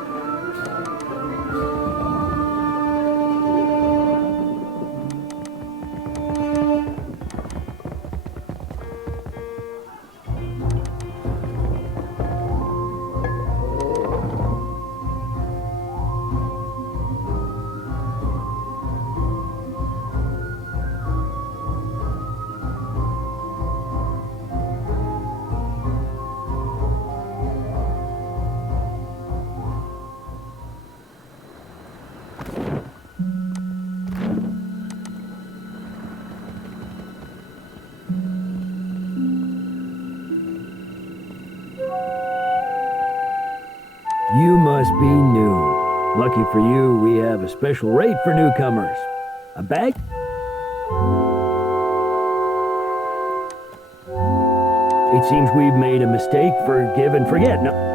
You must be new. Lucky for you, we have a special rate for newcomers. A bag? It seems we've made a mistake. Forgive and forget. No.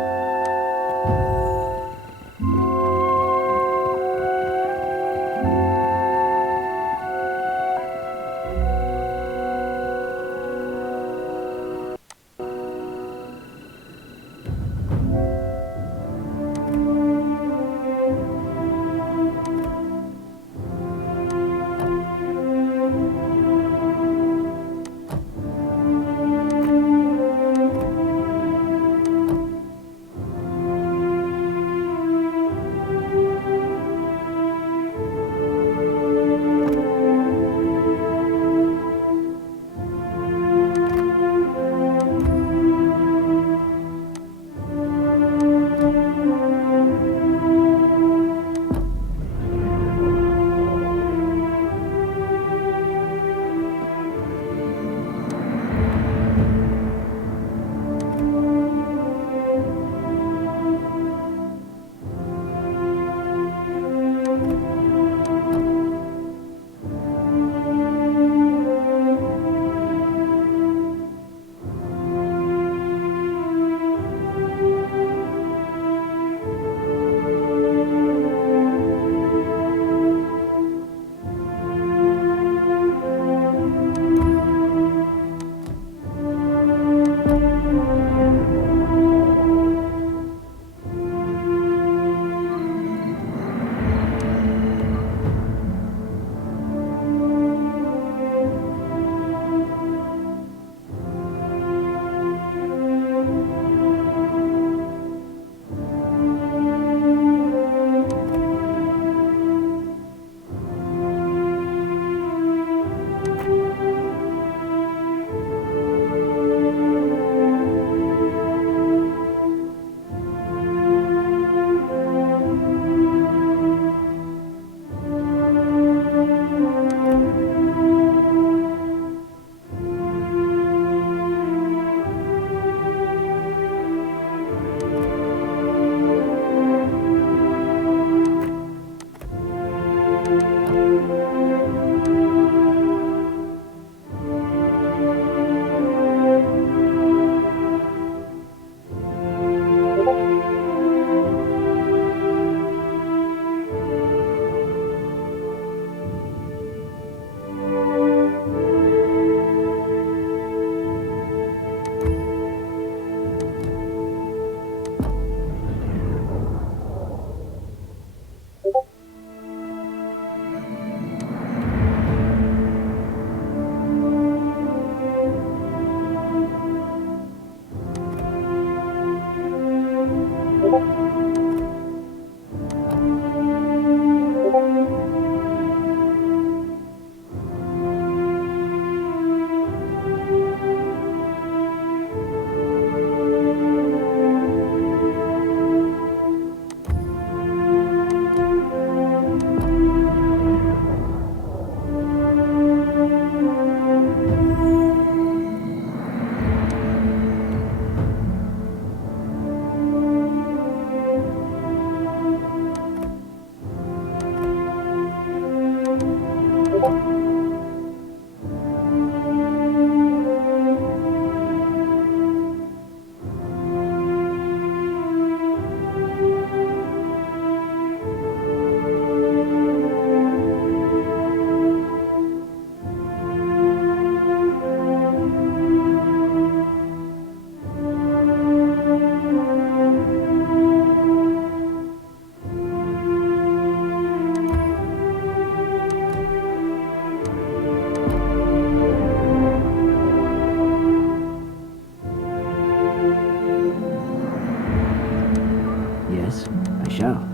Yes, I shall.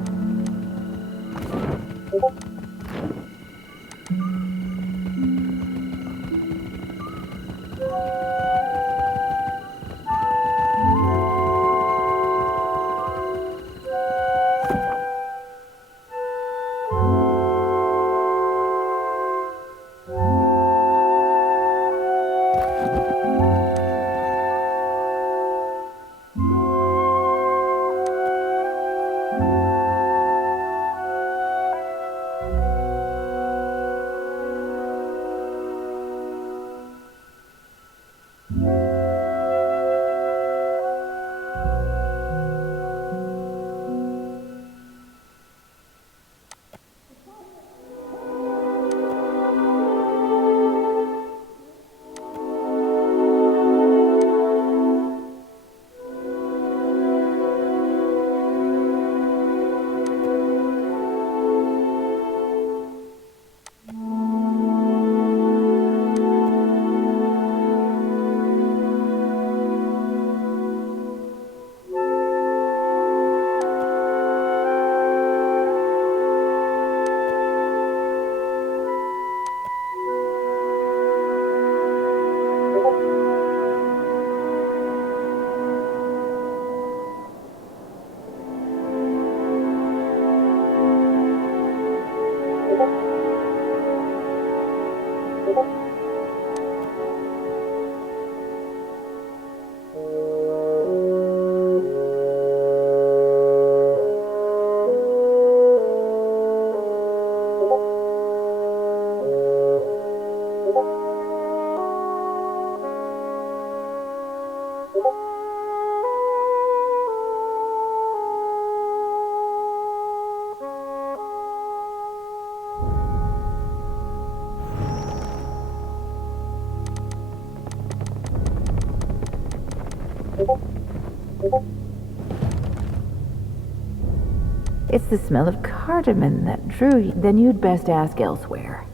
It's the smell of cardamom that drew you. Then you'd best ask elsewhere.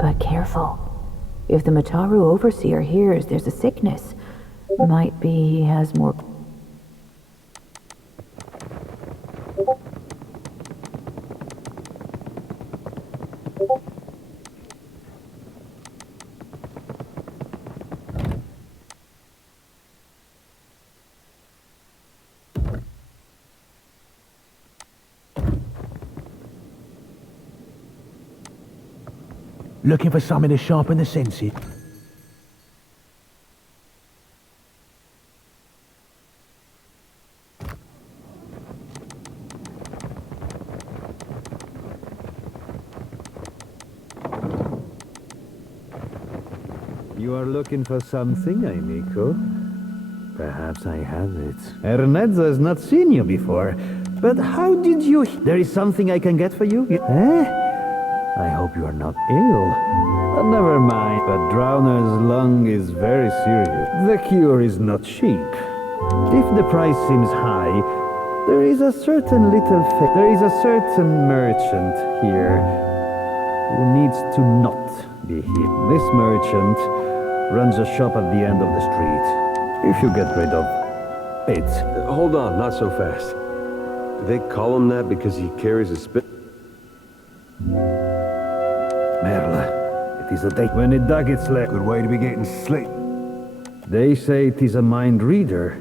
But careful. If the Mataru overseer hears there's a sickness, might be he has more... Looking for something to sharpen the senses. You are looking for something, Aimiko? Perhaps I have it. Ernezzo has not seen you before. But how did you... There is something I can get for you? Eh? I hope you are not ill. But never mind. But Drowner's lung is very serious. The cure is not cheap. If the price seems high, there is a certain merchant here who needs to not be here. This merchant runs a shop at the end of the street. If you get rid of it. Hold on, not so fast. Do they call him that because he carries a spit? Merla, it is a day when it dug its leg. Good way to be getting sleep. They say it is a mind reader.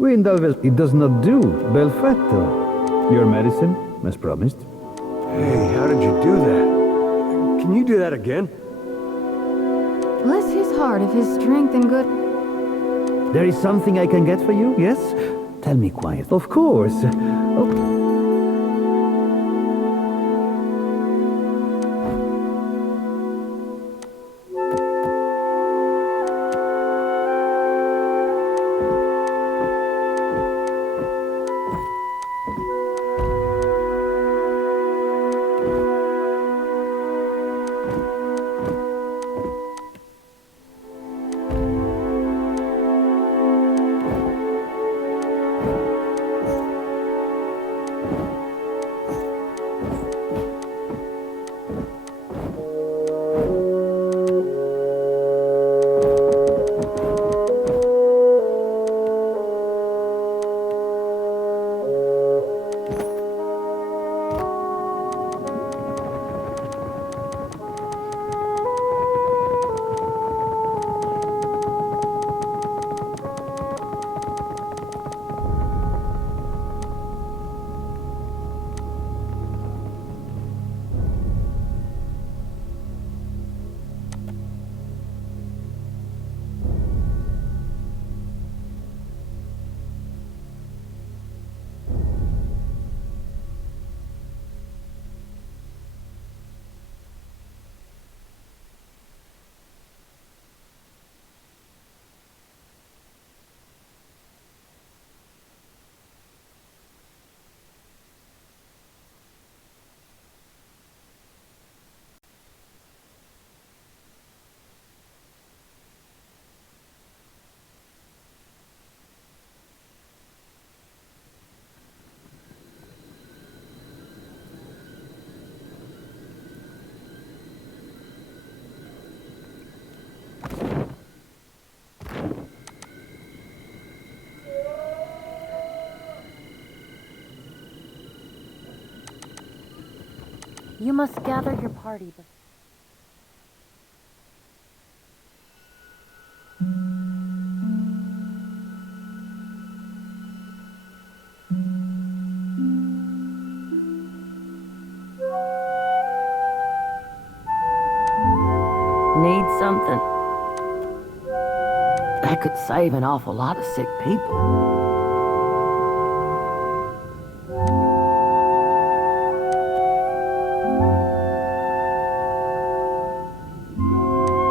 It does not do. Belfetto. Your medicine, as promised. Hey, how did you do that? Can you do that again? Bless his heart if his strength and good... There is something I can get for you, yes? Tell me quiet. Of course. Oh. You must gather your party. Need something? That could save an awful lot of sick people.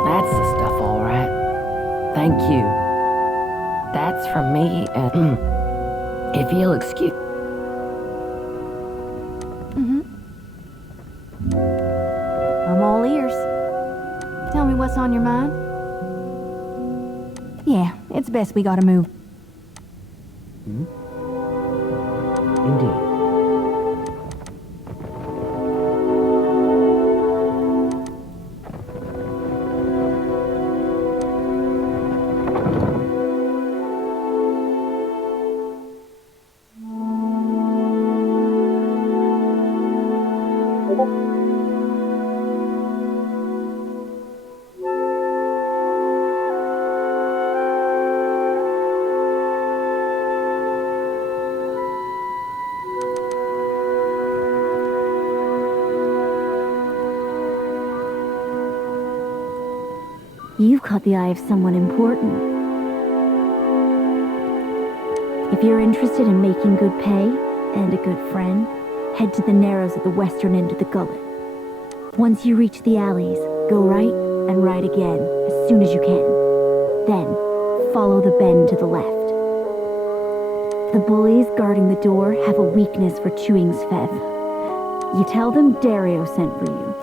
That's the stuff, all right. Thank you. That's from me, and if you'll excuse... I'm all ears. Tell me what's on your mind. Yeah, it's best we gotta move. Indeed. You've caught the eye of someone important. If you're interested in making good pay and a good friend, head to the narrows at the western end of the gullet. Once you reach the alleys, go right and right again as soon as you can. Then, follow the bend to the left. The bullies guarding the door have a weakness for chewing Svev. You tell them Dario sent for you.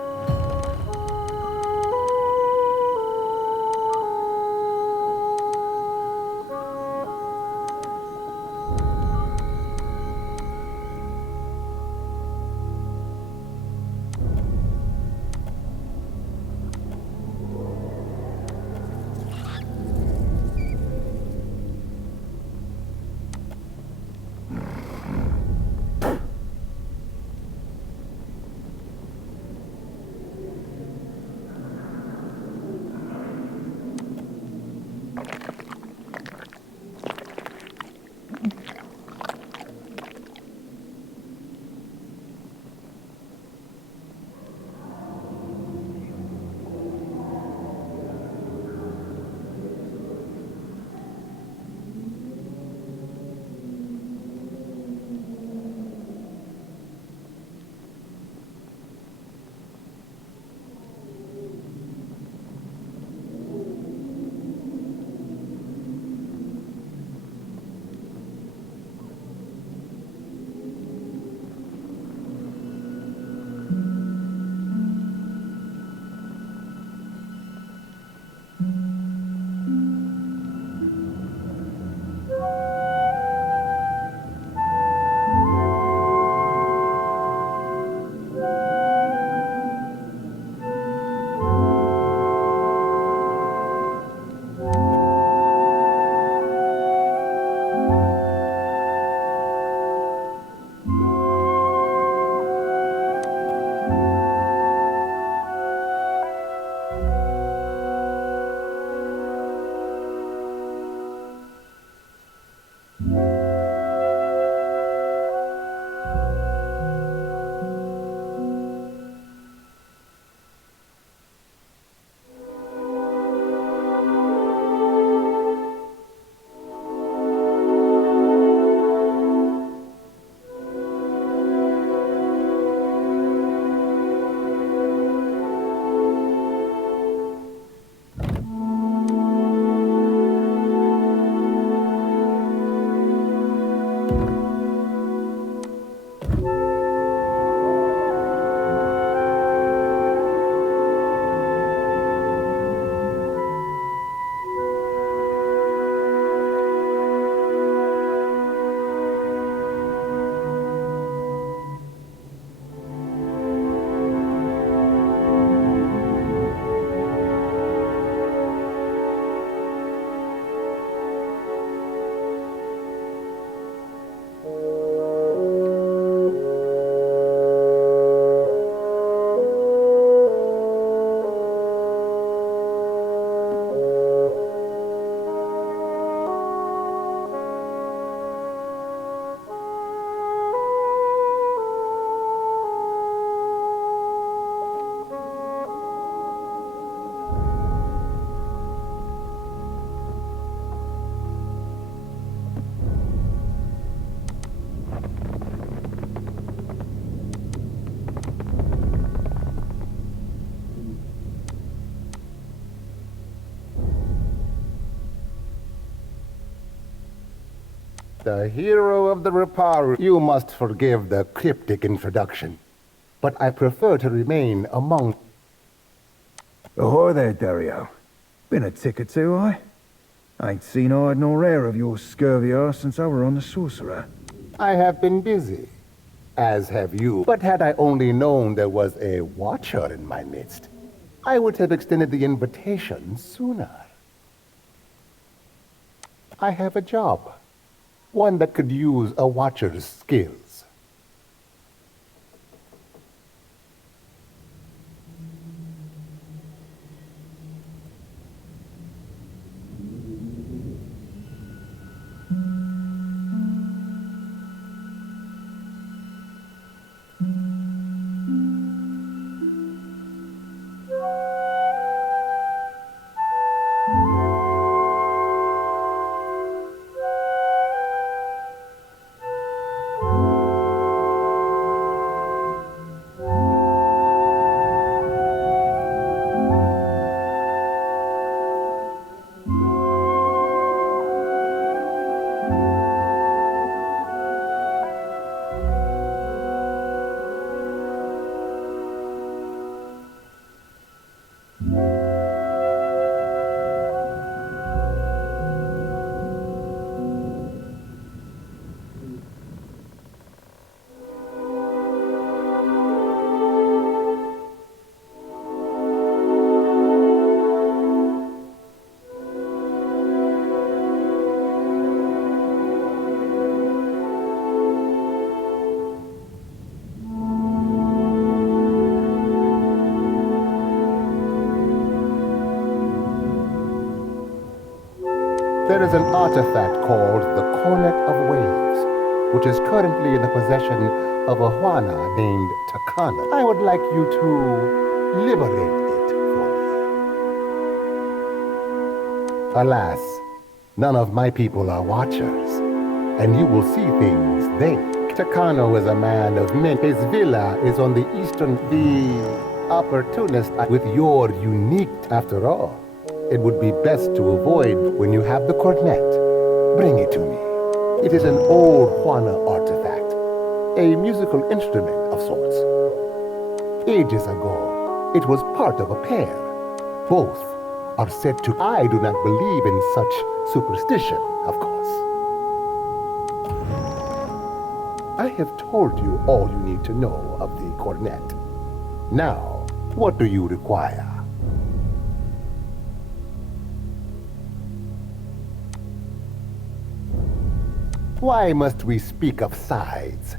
the hero of the Riparu. You must forgive the cryptic introduction, but I prefer to remain among... Ahoy there, Dario. Been a tick or two, I ain't seen hide nor hair of your scurvy arse since I were on the Sorcerer. I have been busy, as have you. But had I only known there was a watcher in my midst, I would have extended the invitation sooner. I have a job, one that could use a watcher's skills. There is an artifact called the Cornet of Waves, which is currently in the possession of a Juana named Takana. I would like you to liberate it for me. Alas, none of my people are watchers, and you will see things they... Takano is a man of men. His villa is on the eastern... The opportunist with your unique... After all, it would be best to avoid when you have the cornet. Bring it to me. It is an old Juana artifact, a musical instrument of sorts. Ages ago, it was part of a pair. Both are said to... I do not believe in such superstition, of course. I have told you all you need to know of the cornet. Now, what do you require? Why must we speak of sides,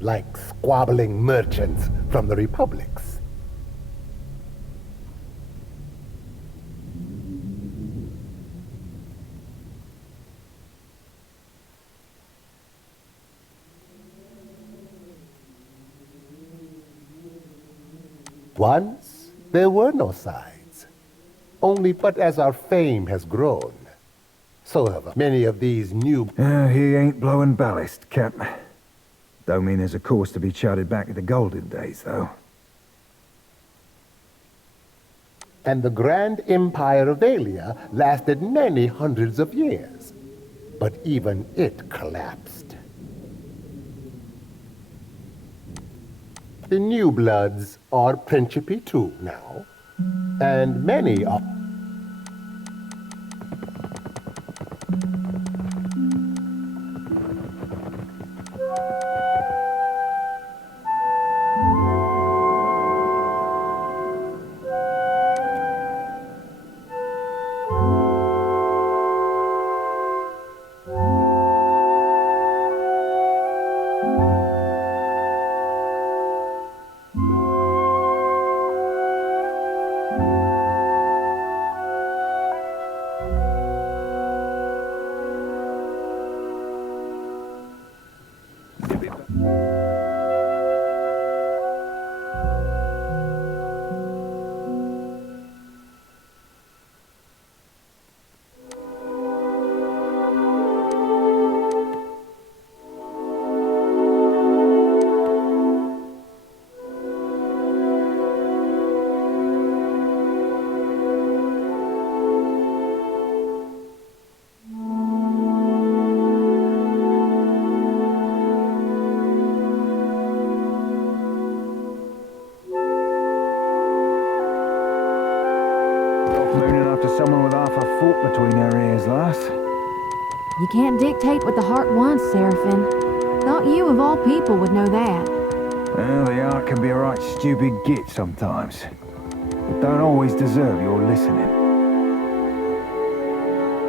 like squabbling merchants from the republics? Once, there were no sides. Only but as our fame has grown, so have many of these new... He ain't blowing ballast, Cap. Don't mean there's a course to be charted back to the golden days, though. And the grand empire of Aelia lasted many hundreds of years. But even it collapsed. The new bloods are Principi too now, and many are... fought between her ears, lass. You can't dictate what the heart wants, Seraphim. Thought you, of all people, would know that. Well, the art can be a right stupid git sometimes. But don't always deserve your listening.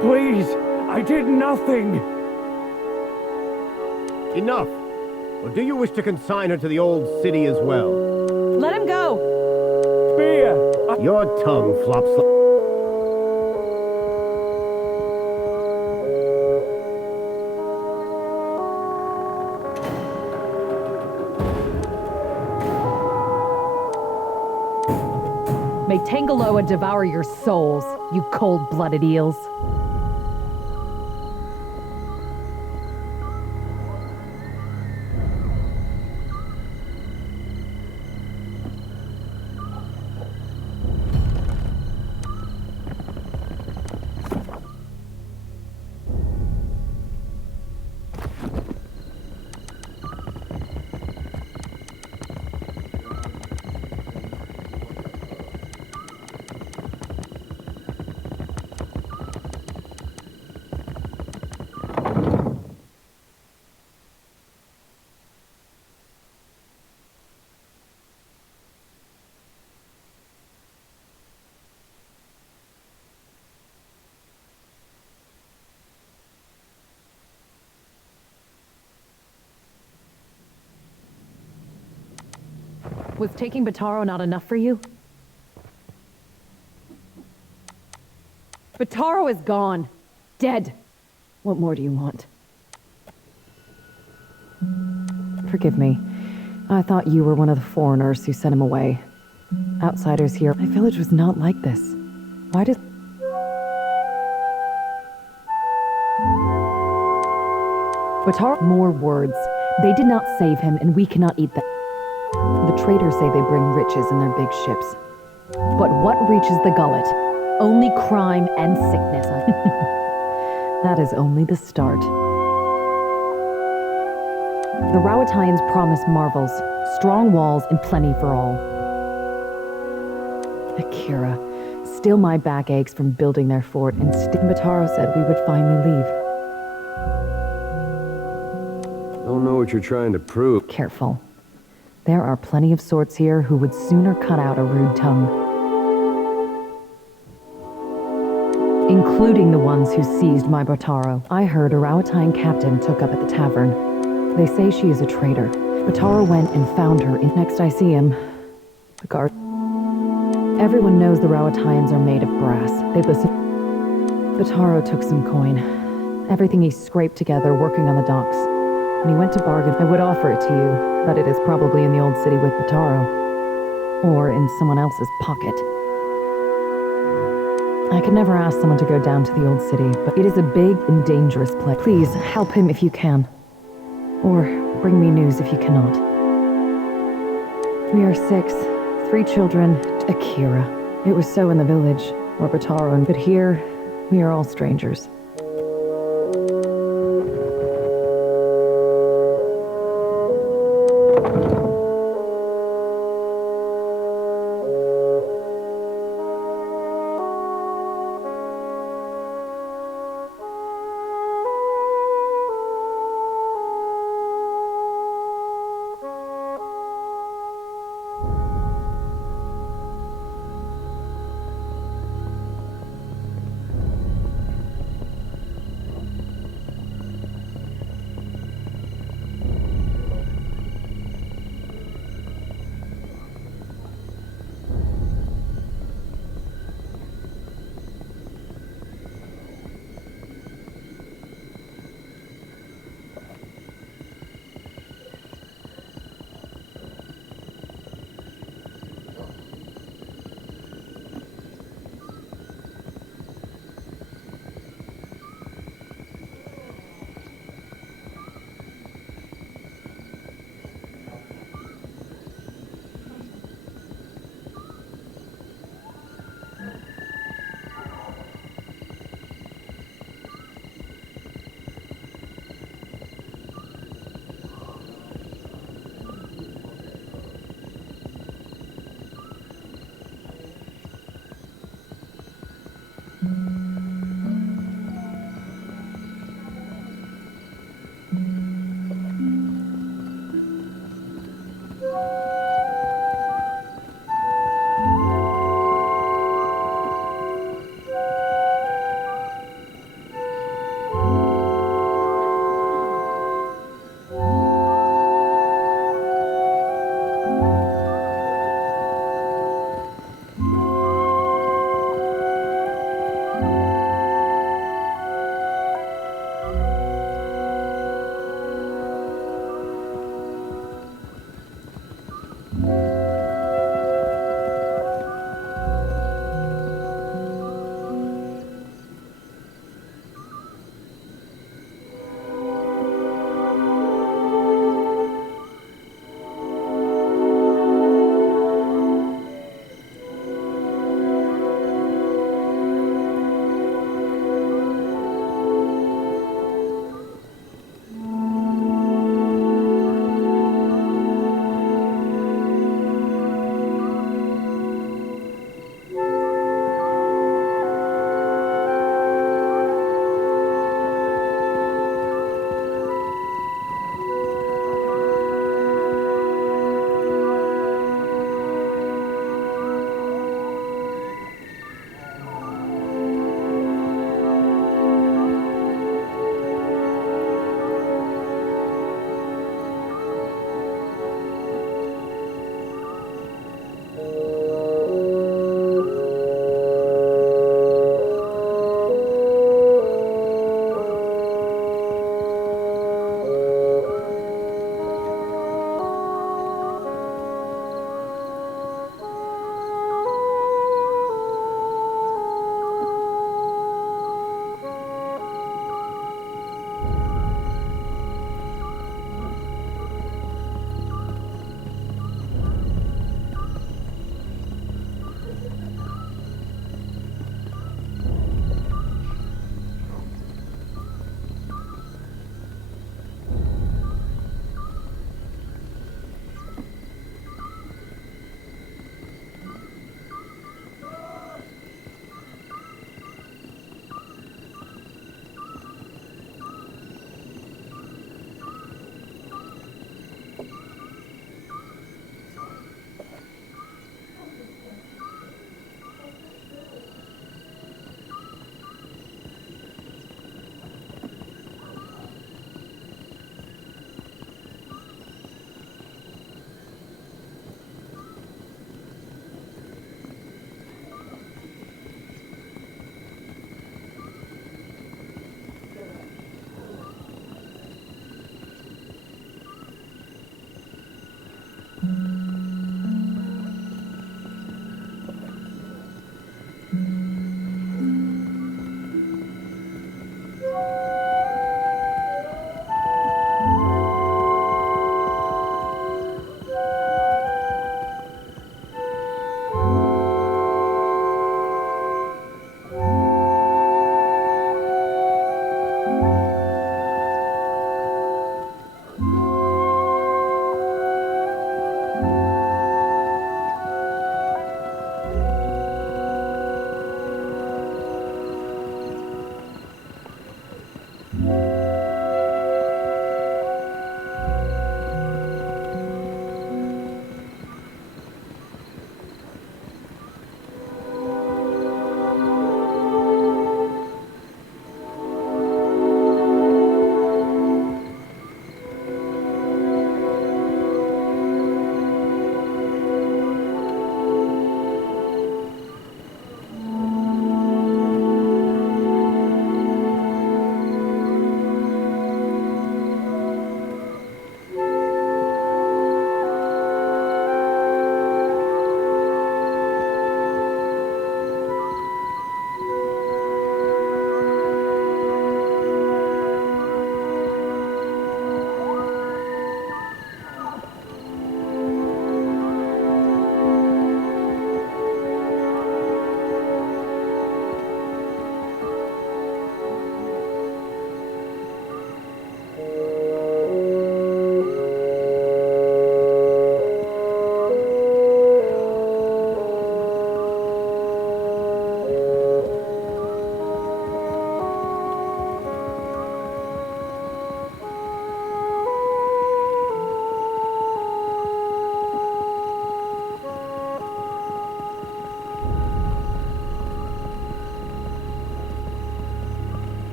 Please, I did nothing. Enough! Or do you wish to consign her to the old city as well? Let him go! Spear! Your tongue flops May Tangaloa devour your souls, you cold-blooded eels. Was taking Bataro not enough for you? Bataro is gone. Dead. What more do you want? Forgive me. I thought you were one of the foreigners who sent him away. Outsiders here. My village was not like this. Why did... Bataro... More words. They did not save him, and we cannot eat them. The traders say they bring riches in their big ships. But what reaches the gullet? Only crime and sickness. That is only the start. The Rawatayans promise marvels, strong walls, and plenty for all. Akira, still my back aches from building their fort, and Bataro said we would finally leave. Don't know what you're trying to prove. Careful. There are plenty of swords here who would sooner cut out a rude tongue. Including the ones who seized my Bataro. I heard a Rawatayan captain took up at the tavern. They say she is a traitor. Bataro went and found her. Next I see him, the guard. Everyone knows the Rawatayans are made of brass. They listen. Bataro took some coin. Everything he scraped together working on the docks. When he went to bargain, I would offer it to you, but it is probably in the old city with Bataro. Or in someone else's pocket. I could never ask someone to go down to the old city, but it is a big and dangerous place. Please, help him if you can. Or bring me news if you cannot. We are 6, 3 children, Akira. It was so in the village, or Bataro, but here, we are all strangers.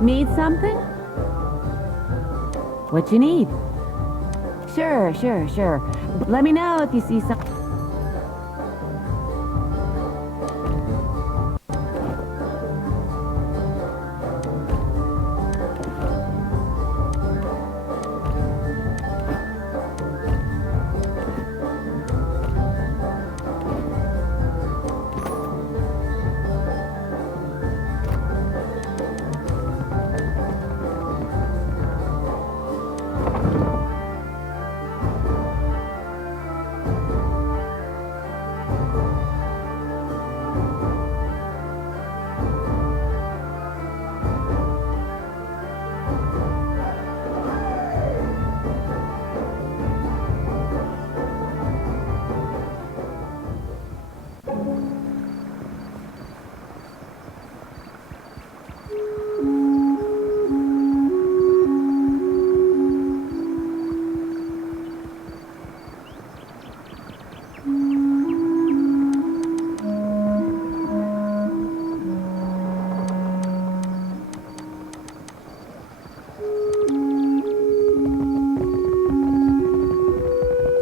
Need something? What you need? Sure. Let me know if you see something.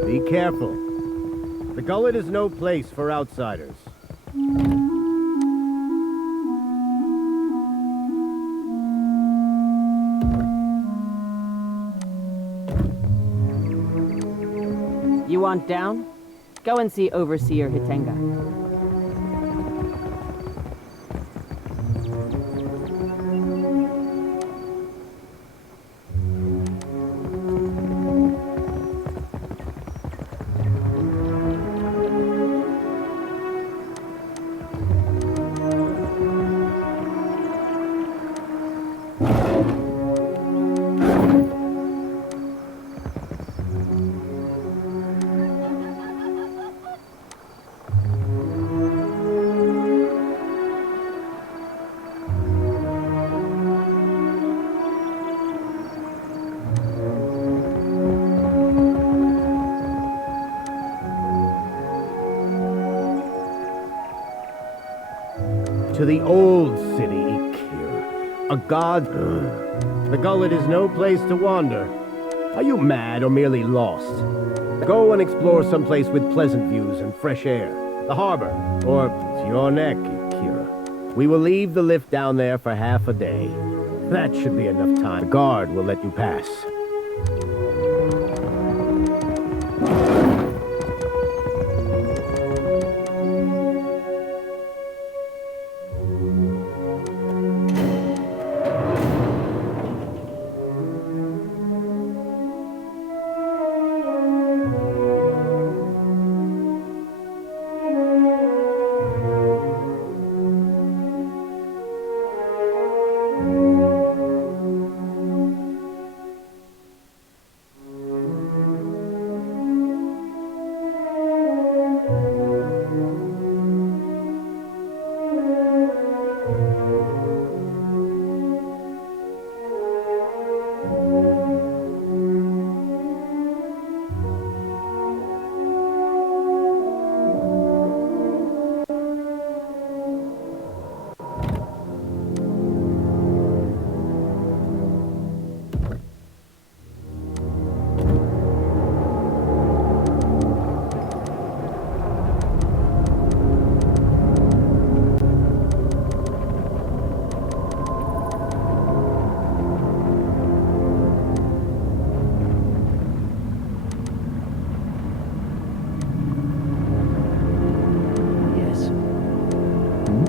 Be careful. The gullet is no place for outsiders. You want down? Go and see Overseer Hitenga. To the old city, Ikir. A god... The gullet is no place to wander. Are you mad or merely lost? Go and explore someplace with pleasant views and fresh air. The harbor, or your neck, Ikira. We will leave the lift down there for half a day. That should be enough time. The guard will let you pass.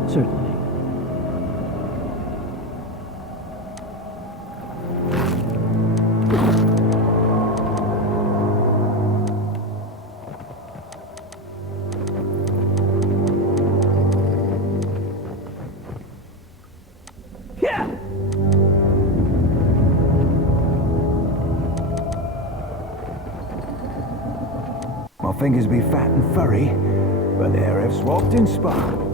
Certainly. My fingers be fat and furry, but they're have swapped in spark.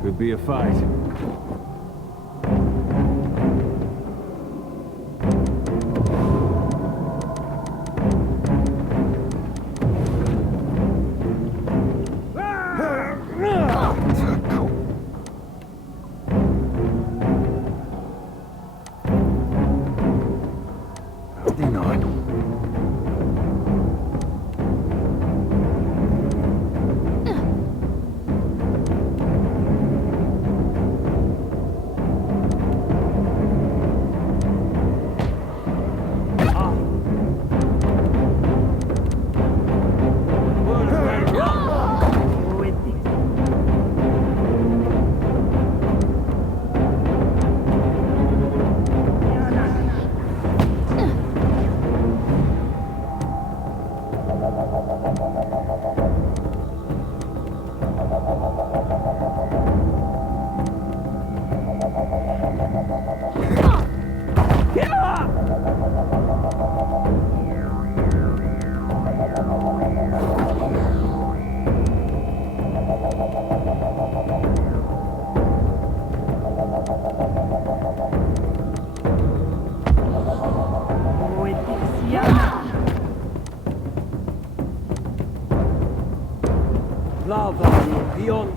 Could be a fight. Lava beyond.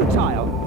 futile.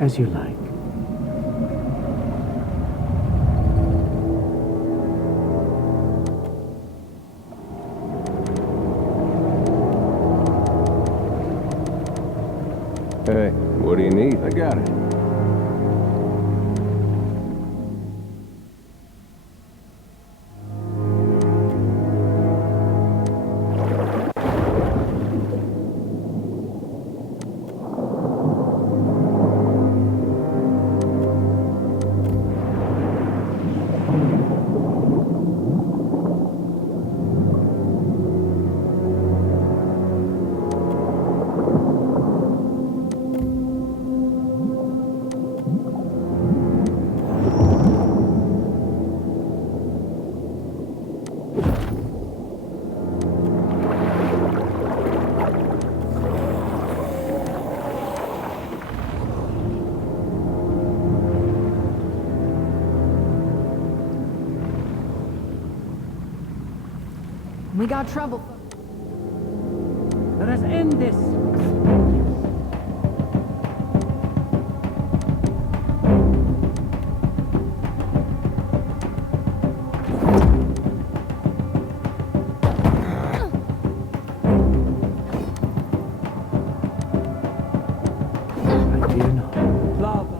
As you like. Hey, what do you need? I got it. We got trouble. Let us end this. I fear not. Lava.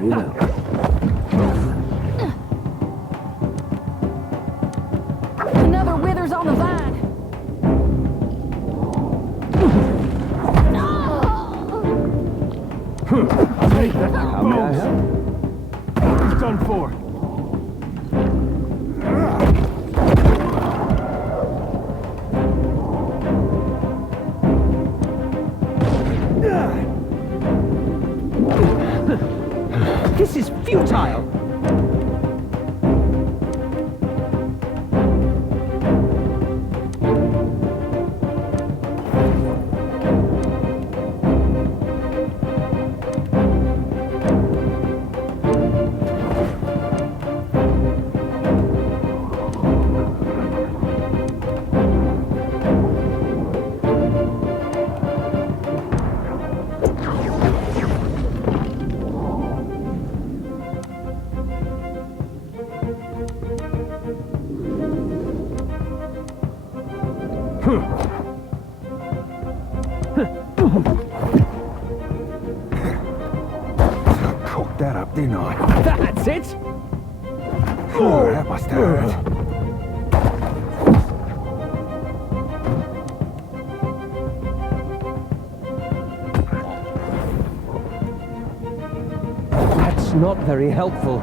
Very well. Another withers on the vine. How may I help? It's done for. This is futile! Cooked that up, didn't I? That's it! Oh, that must hurt. That's not very helpful.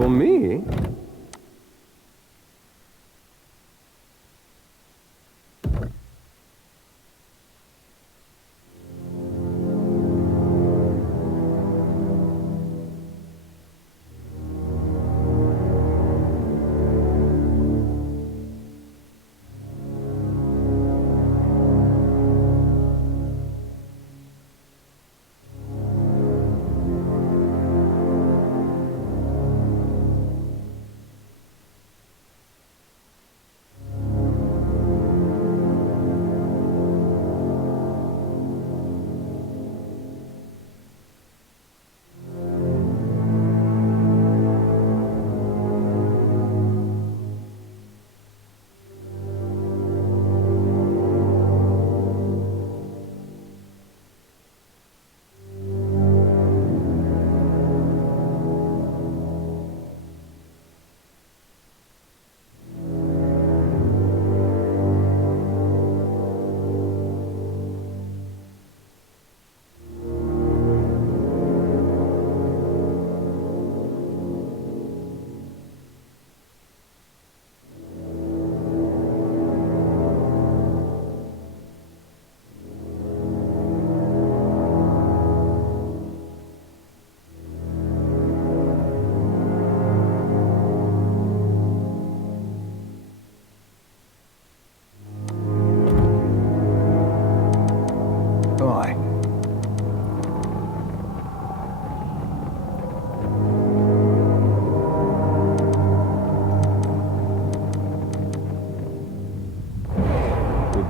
For me?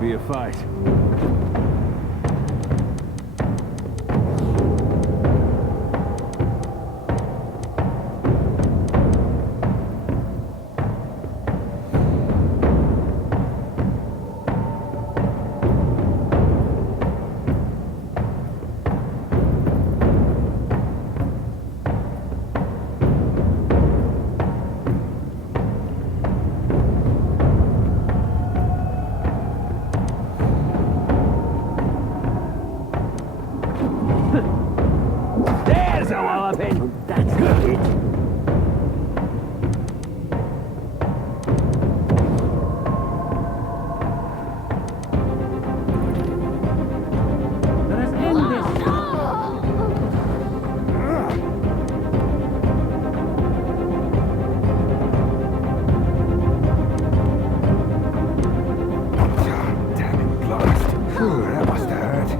could be a fight. There's a walloping! That's it. Let us end this. Damn it, blast. Phew, that must have hurt.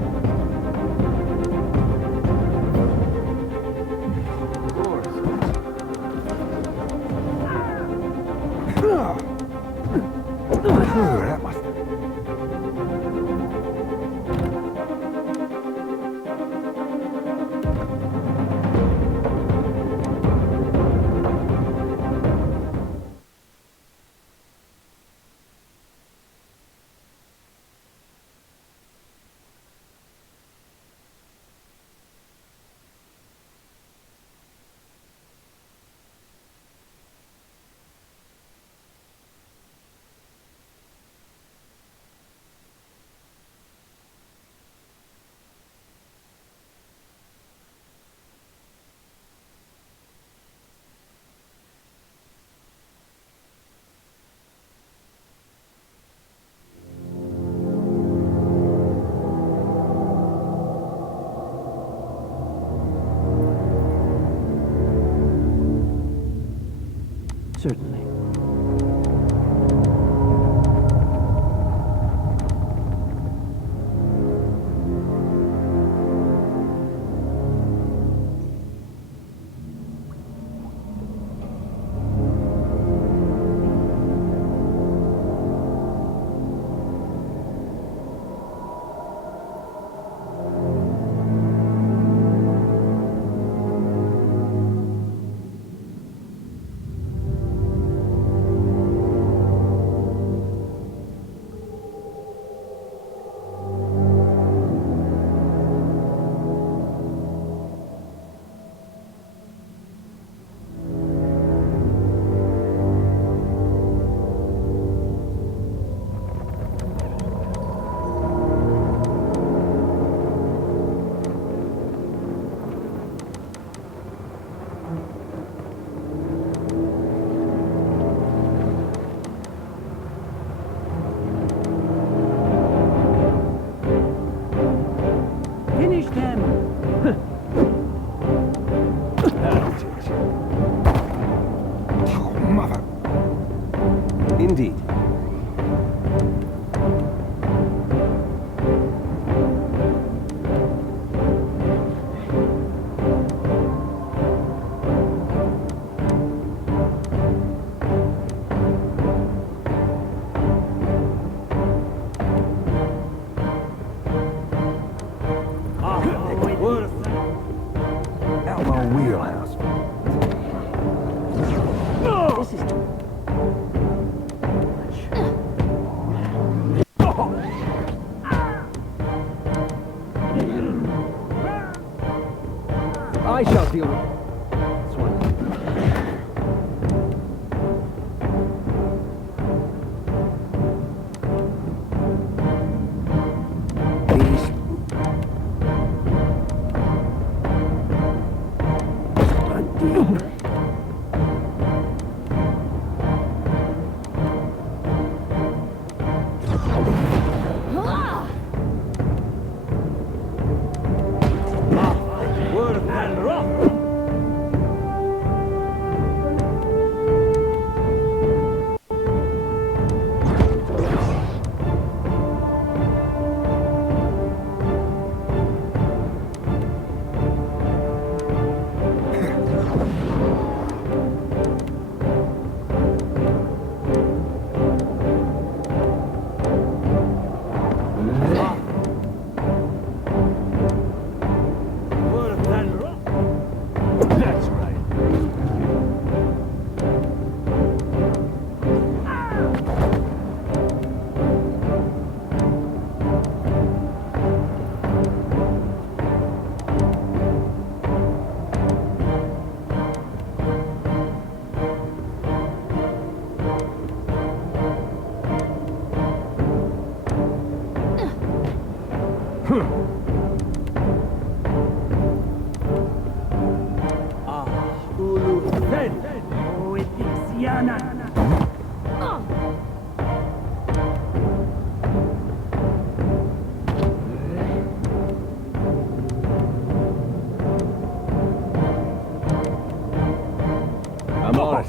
Phew, that must have... Certainly. Finish them! That'll teach you. Oh, mother. Indeed. Out my wheelhouse. This is... I shall deal with this one. Word and rock! I'm on it.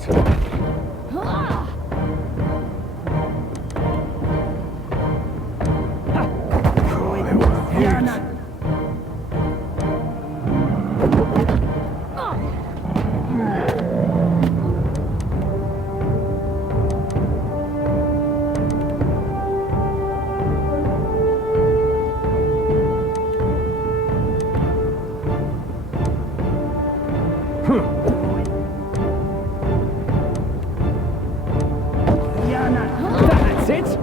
That's it!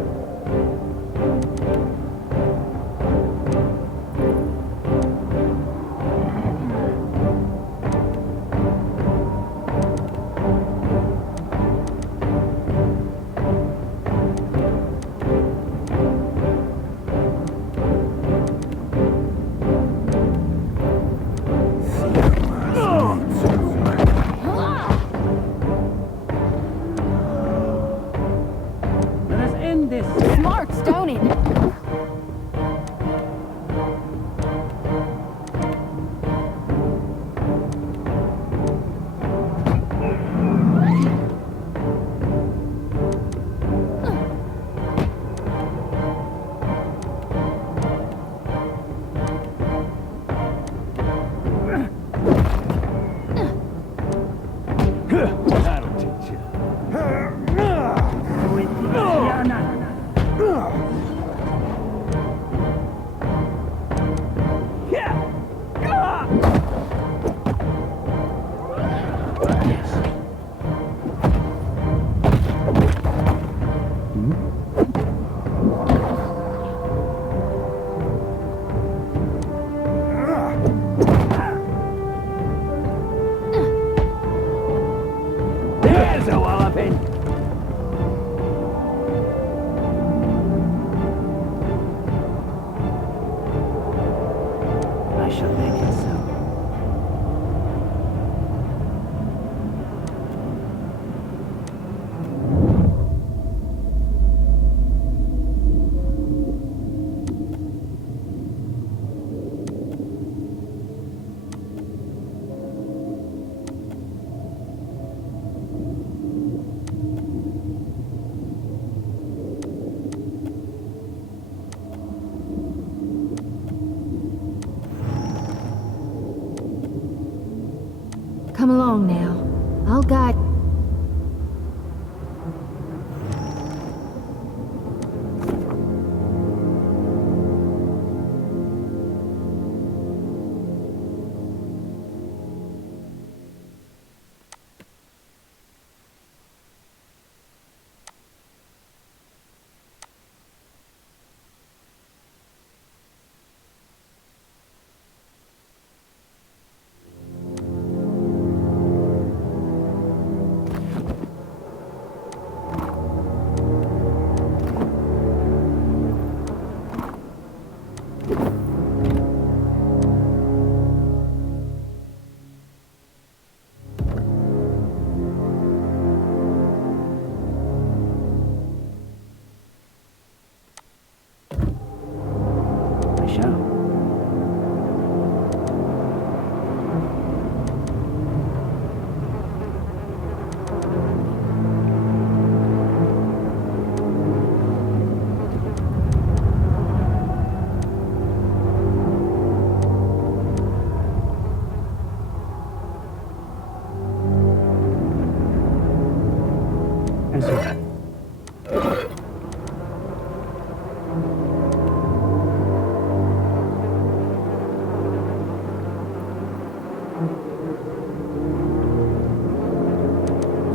Let us end this. Smart stoning. That'll teach you. There's a walloping! I shall make it so. Come along now. I'll guide.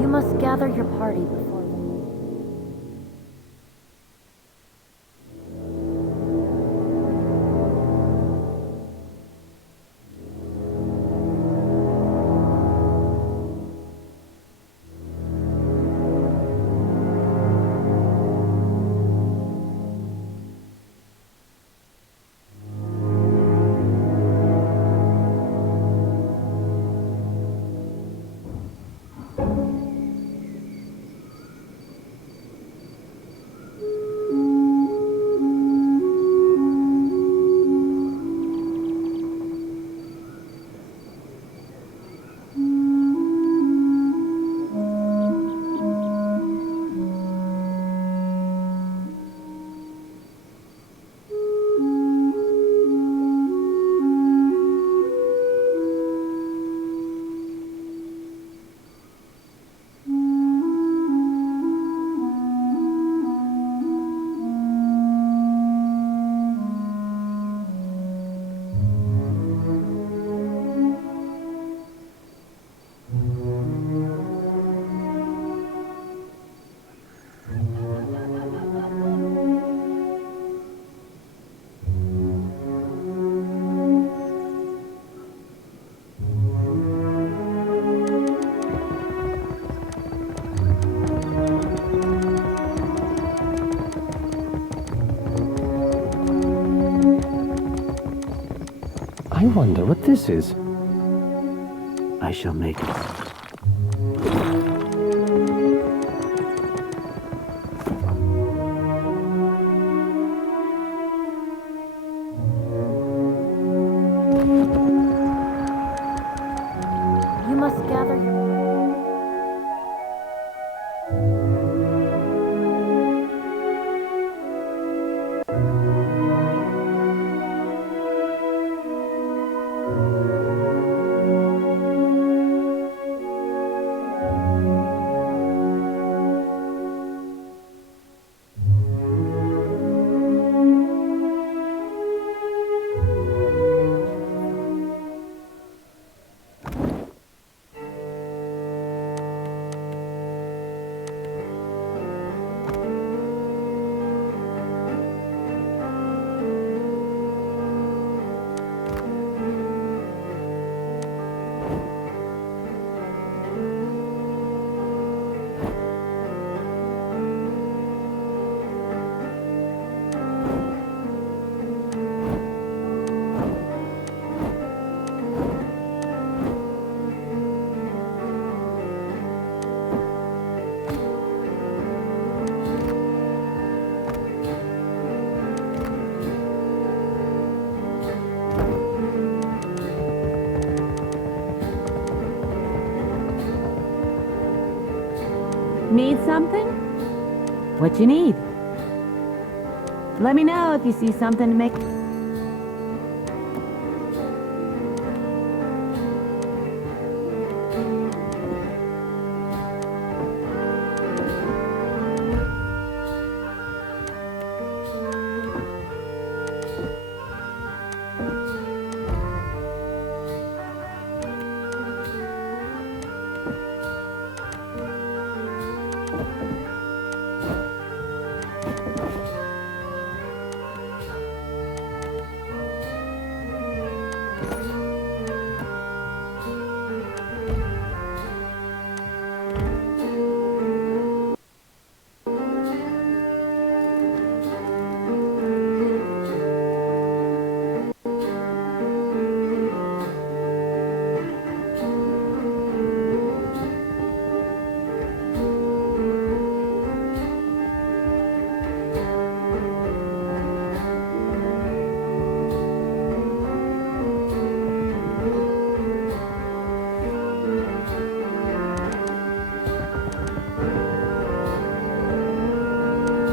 You must gather your party before them. I wonder what this is. I shall make it. You must gather your... Need something? What you need? Let me know if you see something to make...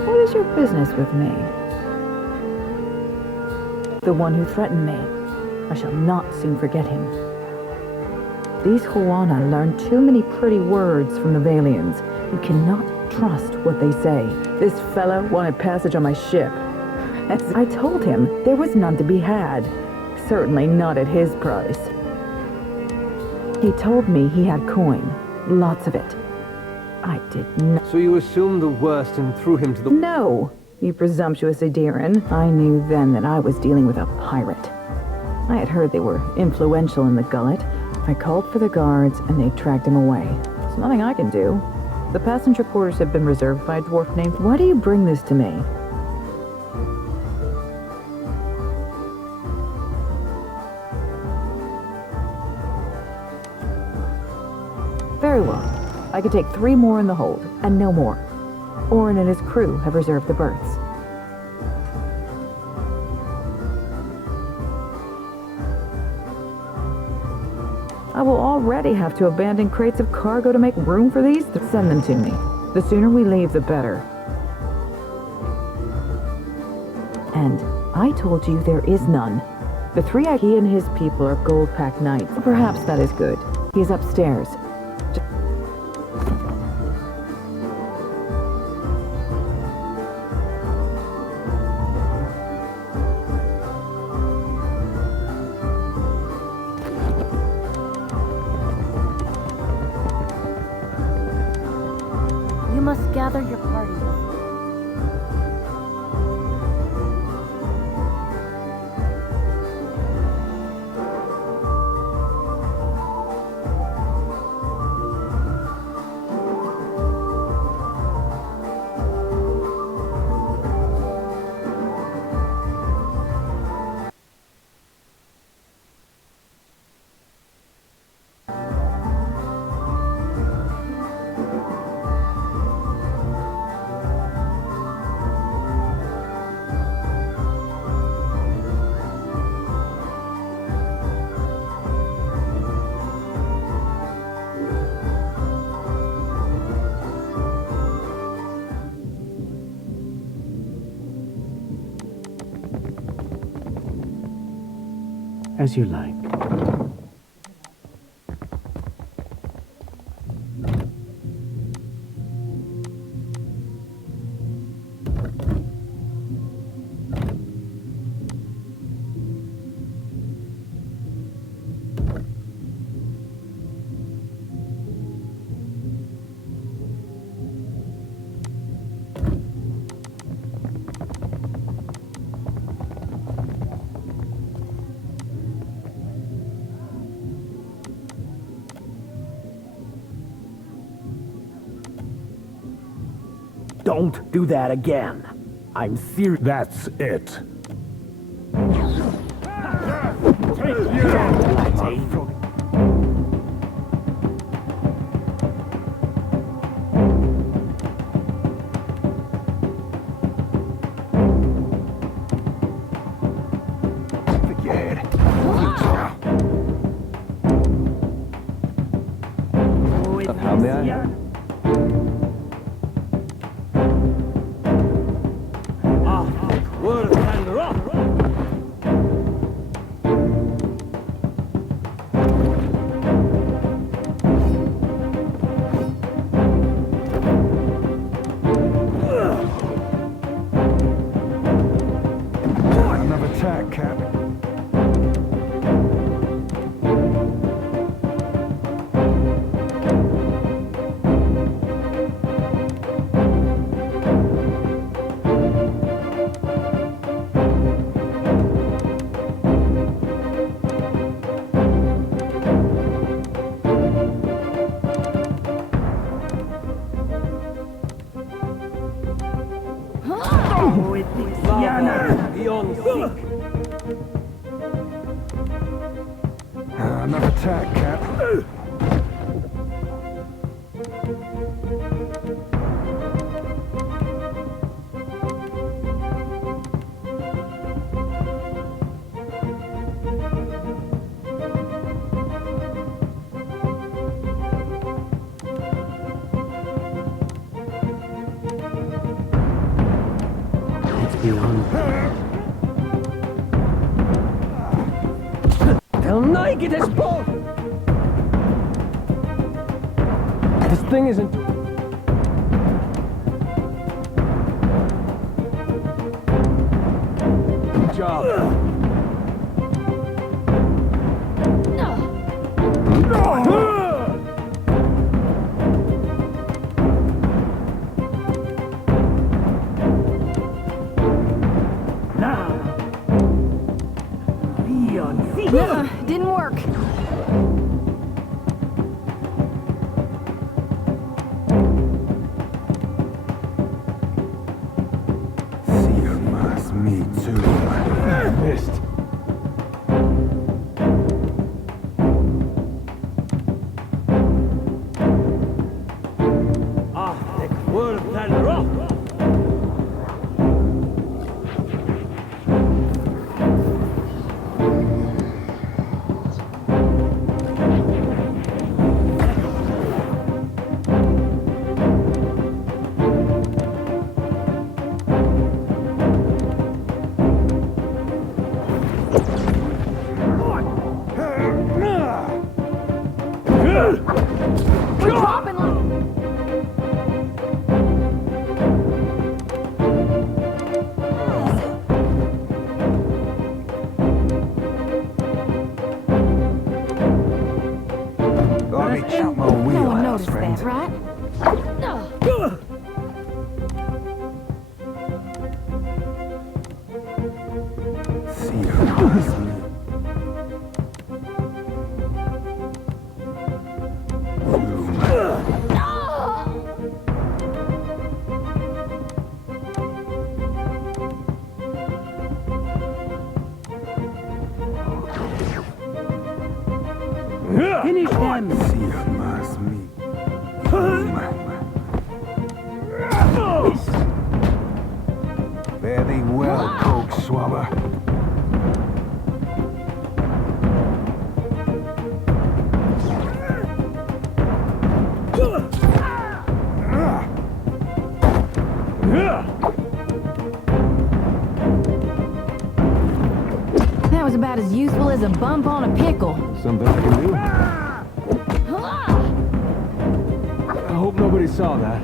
What is your business with me? The one who threatened me. I shall not soon forget him. These Huana learn too many pretty words from the Valians. You cannot trust what they say. This fellow wanted passage on my ship. As I told him, there was none to be had. Certainly not at his price. He told me he had coin. Lots of it. I did not... So you assumed the worst and threw him to the... No, you presumptuous Adiran. I knew then that I was dealing with a pirate. I had heard they were influential in the gullet. I called for the guards, and they tracked him away. There's nothing I can do. The passenger quarters have been reserved by a dwarf named... Why do you bring this to me? Very well. I could take 3 more in the hold, and no more. Orin and his crew have reserved the berths. I will already have to abandon crates of cargo to make room for these. Send them to me. The sooner we leave, the better. And I told you there is none. The 3 he and his people are gold-packed knights. Perhaps that is good. He is upstairs. You must gather your party. As you like. Don't do that again. I'm serious. That's it. How may I help? Another attack, Cap. Another attack, Cap. Get this boat! This thing isn't... Good job. Didn't work. Me too. Missed. Finish them! Fare thee well, coke swabber. That was about as useful as a bump on a pickle. Something I can do? I hope nobody saw that.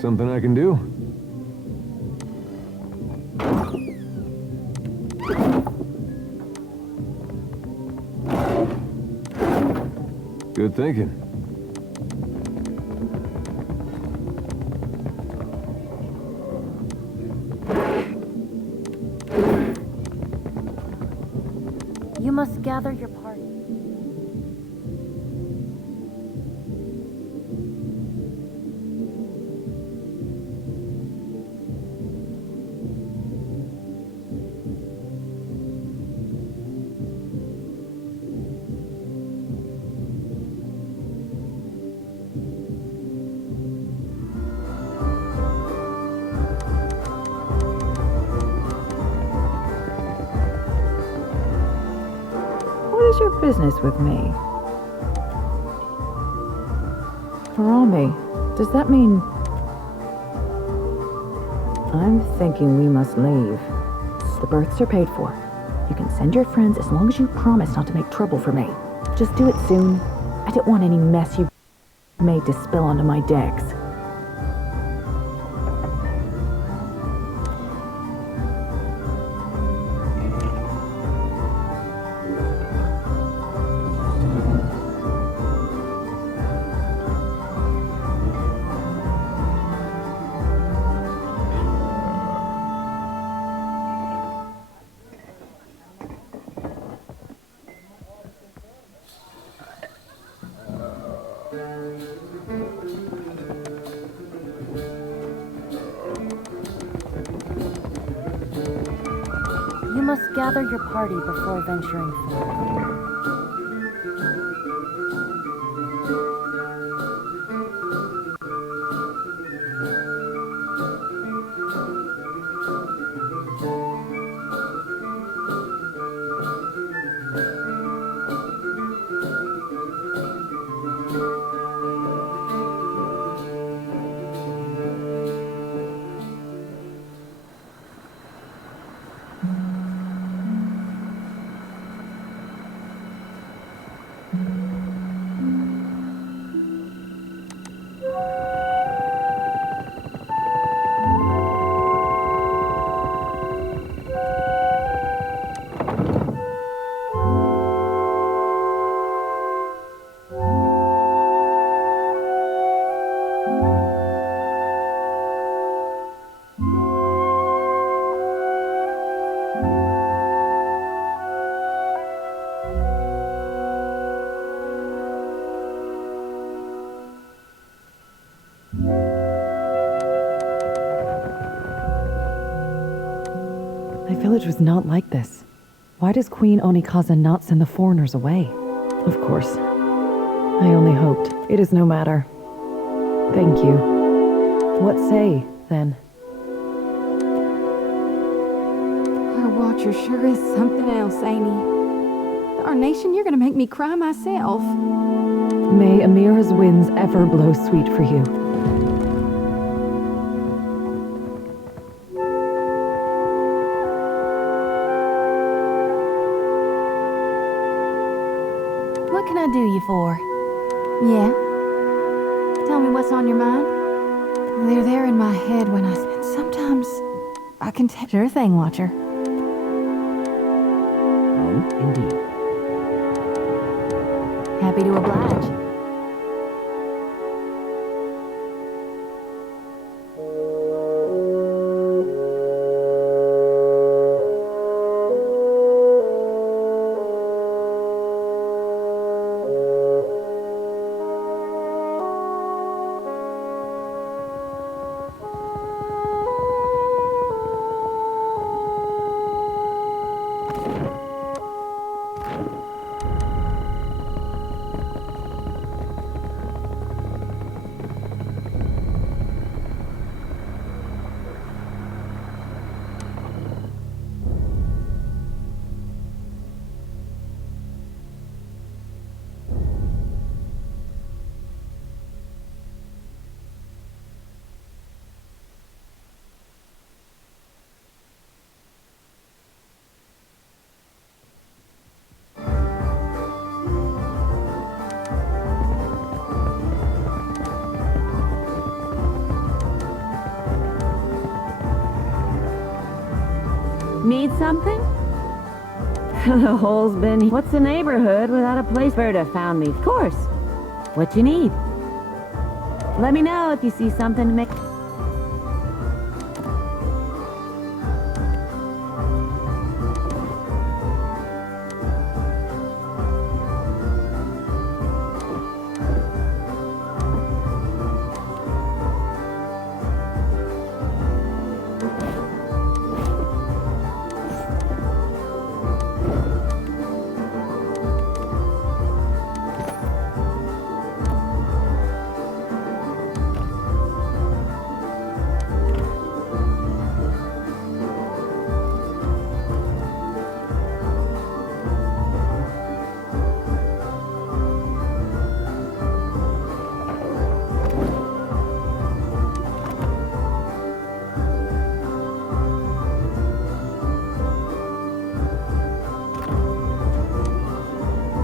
Something I can do? Good thinking. You must gather your party. What is your business with me? Harami, does that mean... I'm thinking we must leave. The berths are paid for. You can send your friends as long as you promise not to make trouble for me. Just do it soon. I don't want any mess you've made to spill onto my decks. You must gather your party before venturing forth. My village was not like this. Why does Queen Onikaza not send the foreigners away? Of course. I only hoped. It is no matter. Thank you. What say, then? Our watcher sure is something else, ain't he? Darnation, you're gonna make me cry myself. May Amira's winds ever blow sweet for you. What can I do you for? Yeah? Tell me what's on your mind. They're there in my head when sometimes I can tell. Sure thing, Watcher. Oh, indeed. Happy to oblige. Need something? The hole's been... What's a neighborhood without a place? Berta found me. Of course. What you need? Let me know if you see something to make...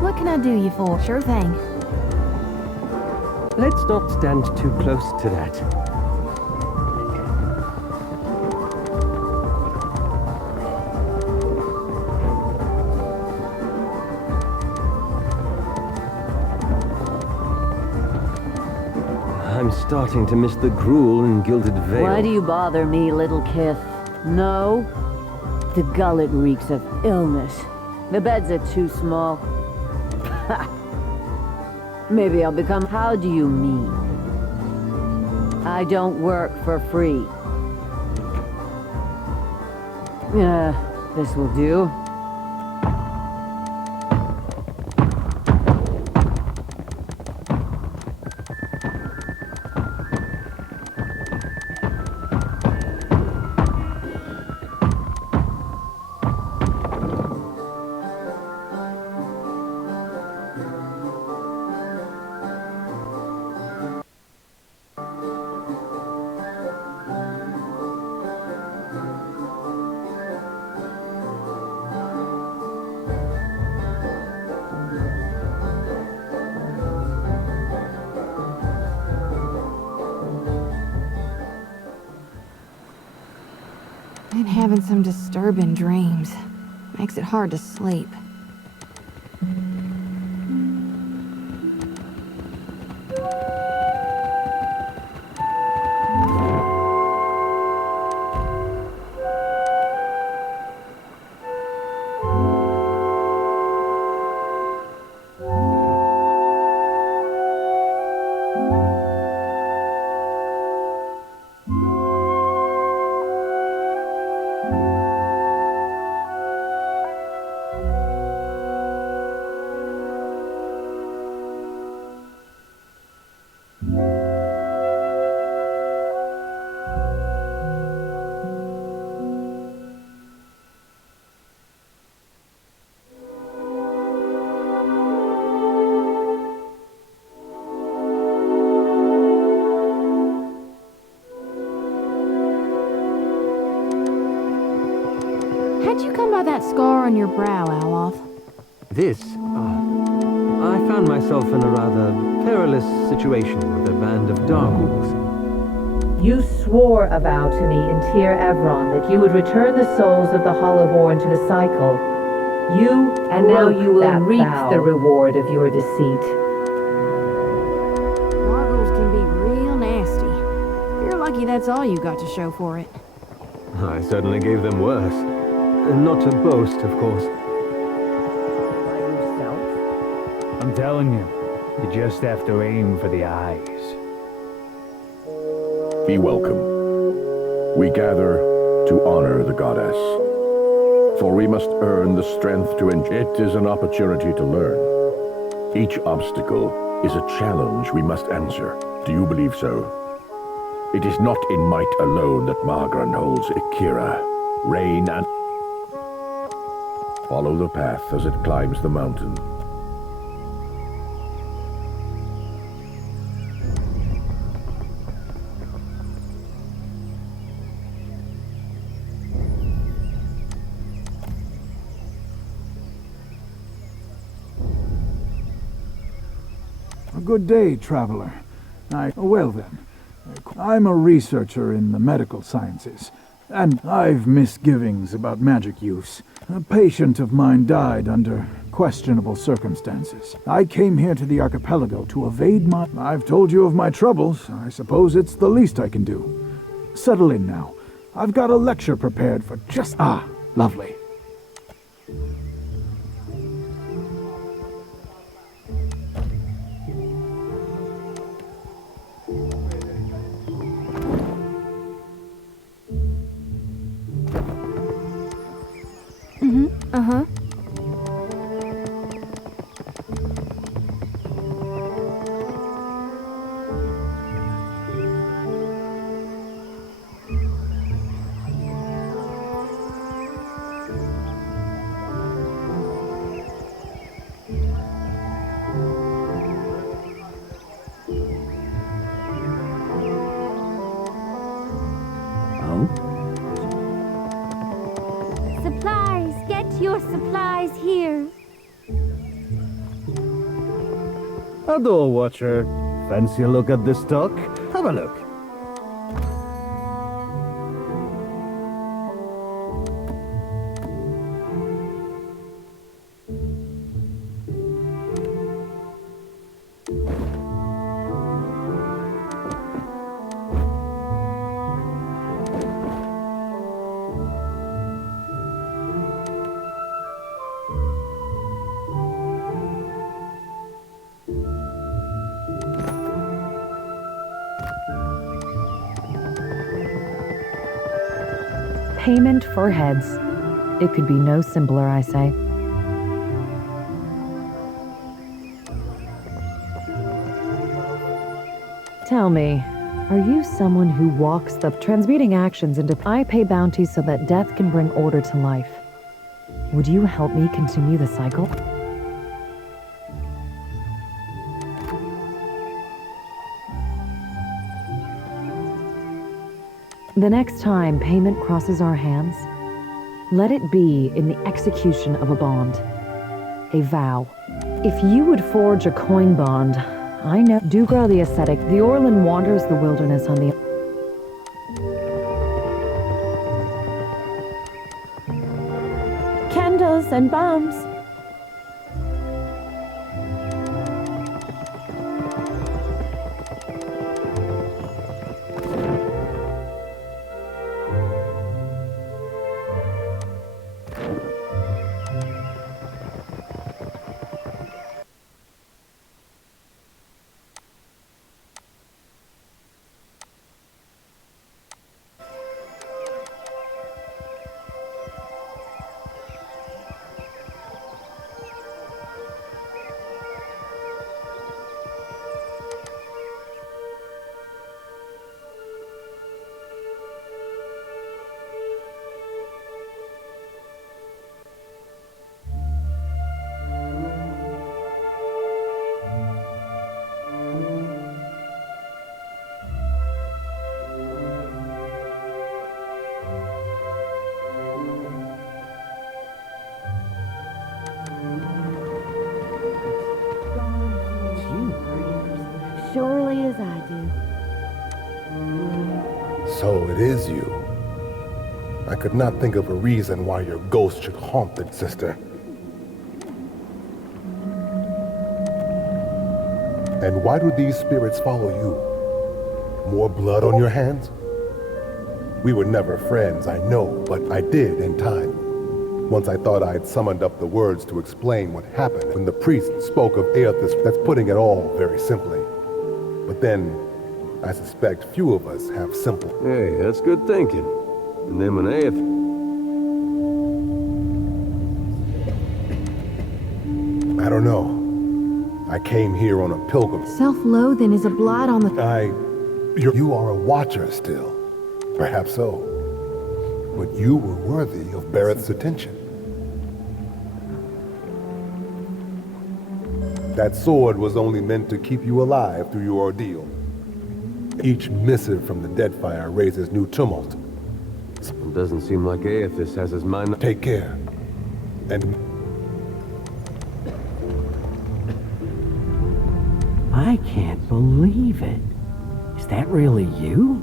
What can I do you for? Sure thing. Let's not stand too close to that. I'm starting to miss the gruel and gilded veil. Why do you bother me, little kith? No? The gullet reeks of illness. The beds are too small. Maybe I'll become... How do you mean? I don't work for free. This will do. Been having some disturbing dreams. Makes it hard to sleep. How'd you come by that scar on your brow, Alof? This? I found myself in a rather perilous situation with a band of Dargools. You swore a vow to me in Tir Evron that you would return the souls of the Hollowborn to the cycle. You and now you will reap the reward of your deceit. Dargools can be real nasty. You're lucky that's all you got to show for it. I certainly gave them worse. Not to boast, of course. I'm telling you, you just have to aim for the eyes. Be welcome. We gather to honor the goddess. For we must earn the strength to endure. It is an opportunity to learn. Each obstacle is a challenge we must answer. Do you believe so? It is not in might alone that Margran holds Ikira. Rain and... Follow the path as it climbs the mountain. A good day, traveler. Well then, I'm a researcher in the medical sciences. And I've misgivings about magic use. A patient of mine died under questionable circumstances. I came here to the archipelago to evade my... I've told you of my troubles. I suppose it's the least I can do. Settle in now. I've got a lecture prepared for just... Ah, lovely. Uh-huh. Supplies! Get your supplies here! Hello, Watcher. Fancy a look at this stock? Have a look. Payment for heads. It could be no simpler, I say. Tell me, are you someone who walks the transmuting actions into... I pay bounties so that death can bring order to life. Would you help me continue the cycle? The next time payment crosses our hands, let it be in the execution of a bond, a vow. If you would forge a coin bond, I know Dugra the ascetic, the Orlan wanders the wilderness on the... Candles and bombs. Surely as I do. So it is you. I could not think of a reason why your ghost should haunt the sister. And why do these spirits follow you? More blood on your hands? We were never friends, I know, but I did in time. Once I thought I had summoned up the words to explain what happened when the priest spoke of Aethys. That's putting it all very simply. But then, I suspect few of us have simple... Hey, that's good thinking. And then when I don't know. I came here on a pilgrim. Self-loathing is a blight on the... You are a watcher still. Perhaps so. But you were worthy of Barrett's attention. That sword was only meant to keep you alive through your ordeal. Each missive from the deadfire raises new tumult. It doesn't seem like Aethys has his mind... Take care. And... I can't believe it. Is that really you?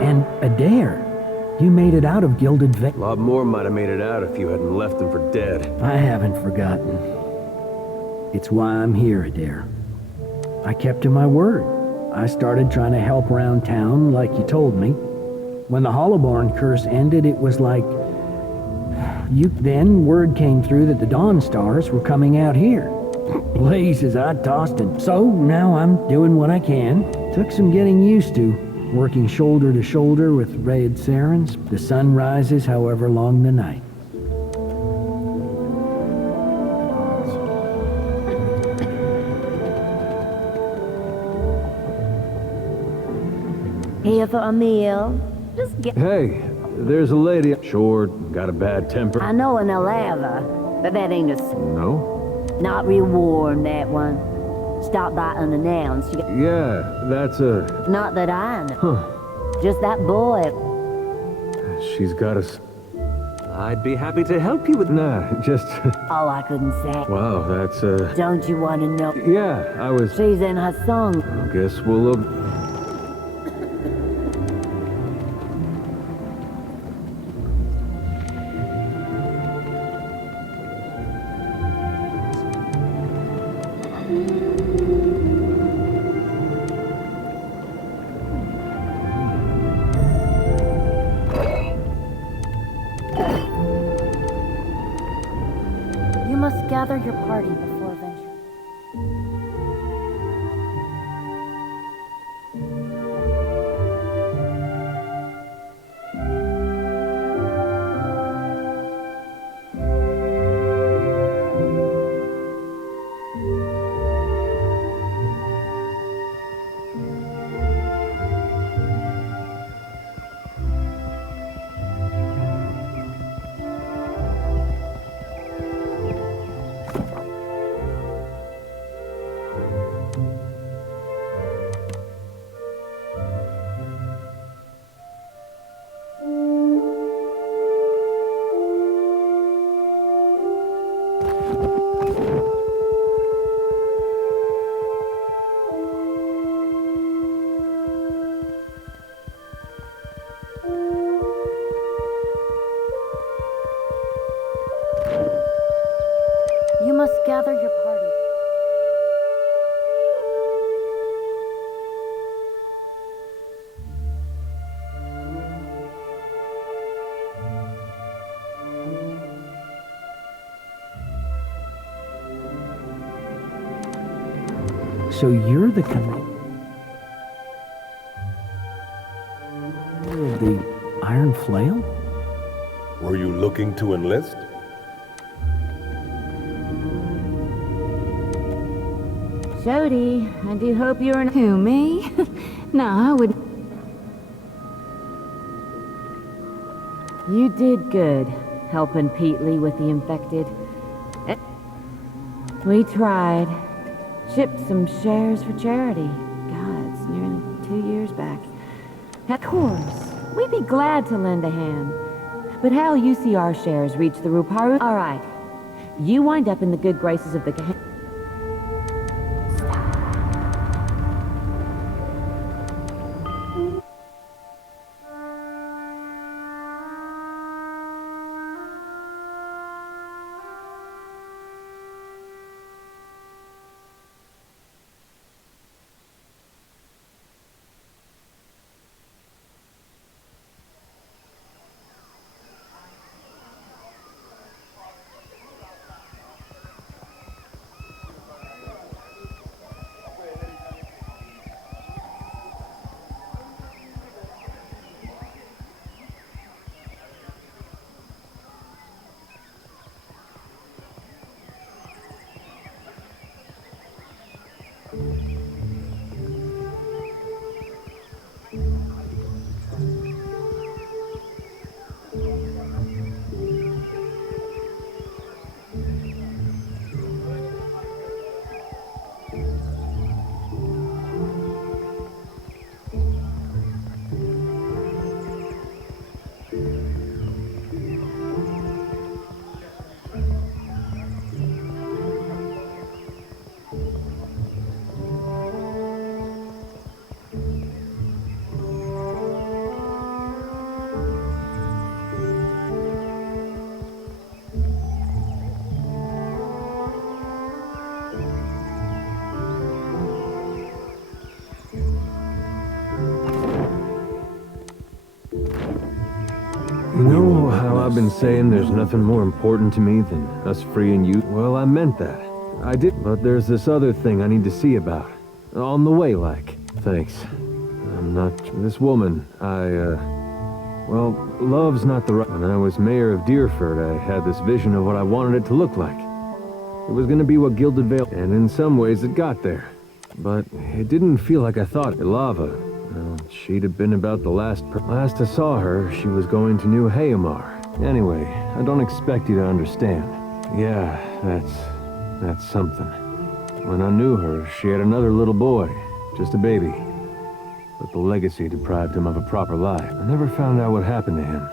And Adair, you made it out of Gilded Veil. A lot more might have made it out if you hadn't left them for dead. I haven't forgotten. It's why I'm here, Adair. I kept to my word. I started trying to help around town like you told me. When the Hollowborn curse ended, it was like... Then word came through that the Dawn Stars were coming out here. Blazes, I tossed and... So, now I'm doing what I can. Took some getting used to. Working shoulder to shoulder with Red Sarens. The sun rises however long the night. Here for a meal? Just get... Hey, there's a lady. Short, got a bad temper. I know an Alava, but that ain't a... No? Not real warm, that one. Stop by unannounced. Yeah, that's a... Not that I know. Huh. Just that boy. She's got us. I'd be happy to help you with... Nah, just... Oh, I couldn't say. Wow, that's, Don't you want to know? Yeah, I was... She's in her song. I guess we'll look... You must gather your party before venturing. You must gather your party. So you're the commander of the Iron Flail? Were you looking to enlist? Jody, I do hope you're in... Who, me? No, I would... You did good, helping Peatley with the infected. We tried. Shipped some shares for charity. God, it's nearly 2 years back. Of course, we'd be glad to lend a hand. But how'll you see our shares reach the Ruparu? All right, you wind up in the good graces of the... You know how I've been saying there's nothing more important to me than us freeing you? Well, I meant that. I did, but there's this other thing I need to see about. On the way, like. Thanks. I'm not... This woman, well, love's not the right... When I was mayor of Deerford, I had this vision of what I wanted it to look like. It was gonna be what Gilded Vale... And in some ways, it got there. But it didn't feel like I thought. Lava, well, she'd have been about the last I saw her, she was going to New Hayamar. Anyway, I don't expect you to understand. Yeah, that's something. When I knew her, she had another little boy, just a baby. But the legacy deprived him of a proper life. I never found out what happened to him.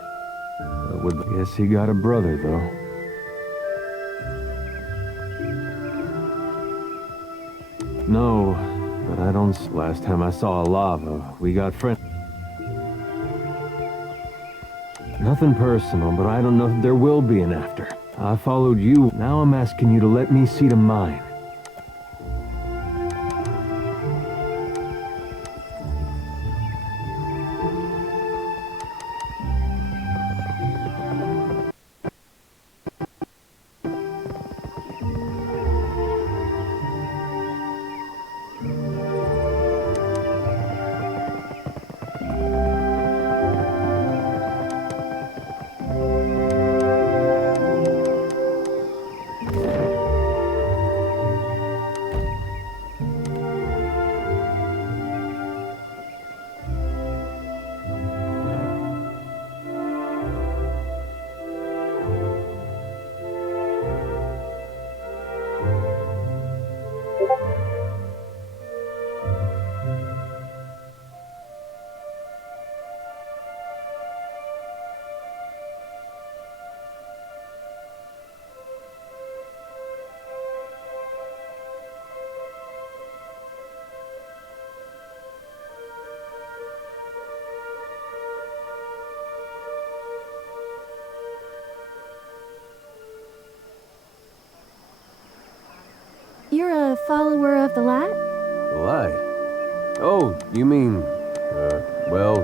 Guess he got a brother, though. No, but I don't... Last time I saw Lava, we got friends. Nothing personal, but I don't know if there will be an after. I followed you. Now I'm asking you to let me see to mine. You're a follower of the light? Light? Oh, you mean... well...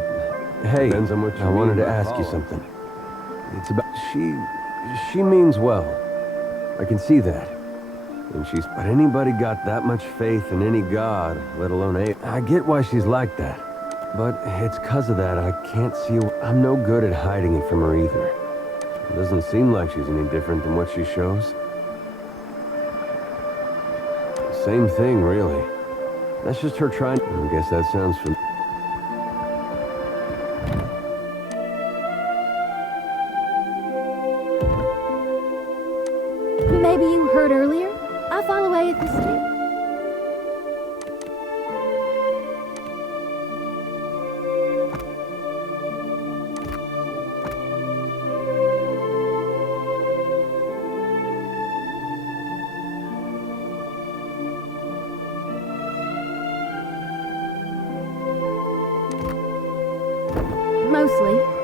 Hey, depends on what you I wanted to ask you something. It's about... She means well. I can see that. And she's... But anybody got that much faith in any god, let alone a... I get why she's like that. But it's 'cause of that I can't see... I'm no good at hiding it from her either. It doesn't seem like she's any different than what she shows. Same thing, really. That's just her trying... I guess that sounds familiar. Maybe you heard earlier? I follow Aethys too. Mostly.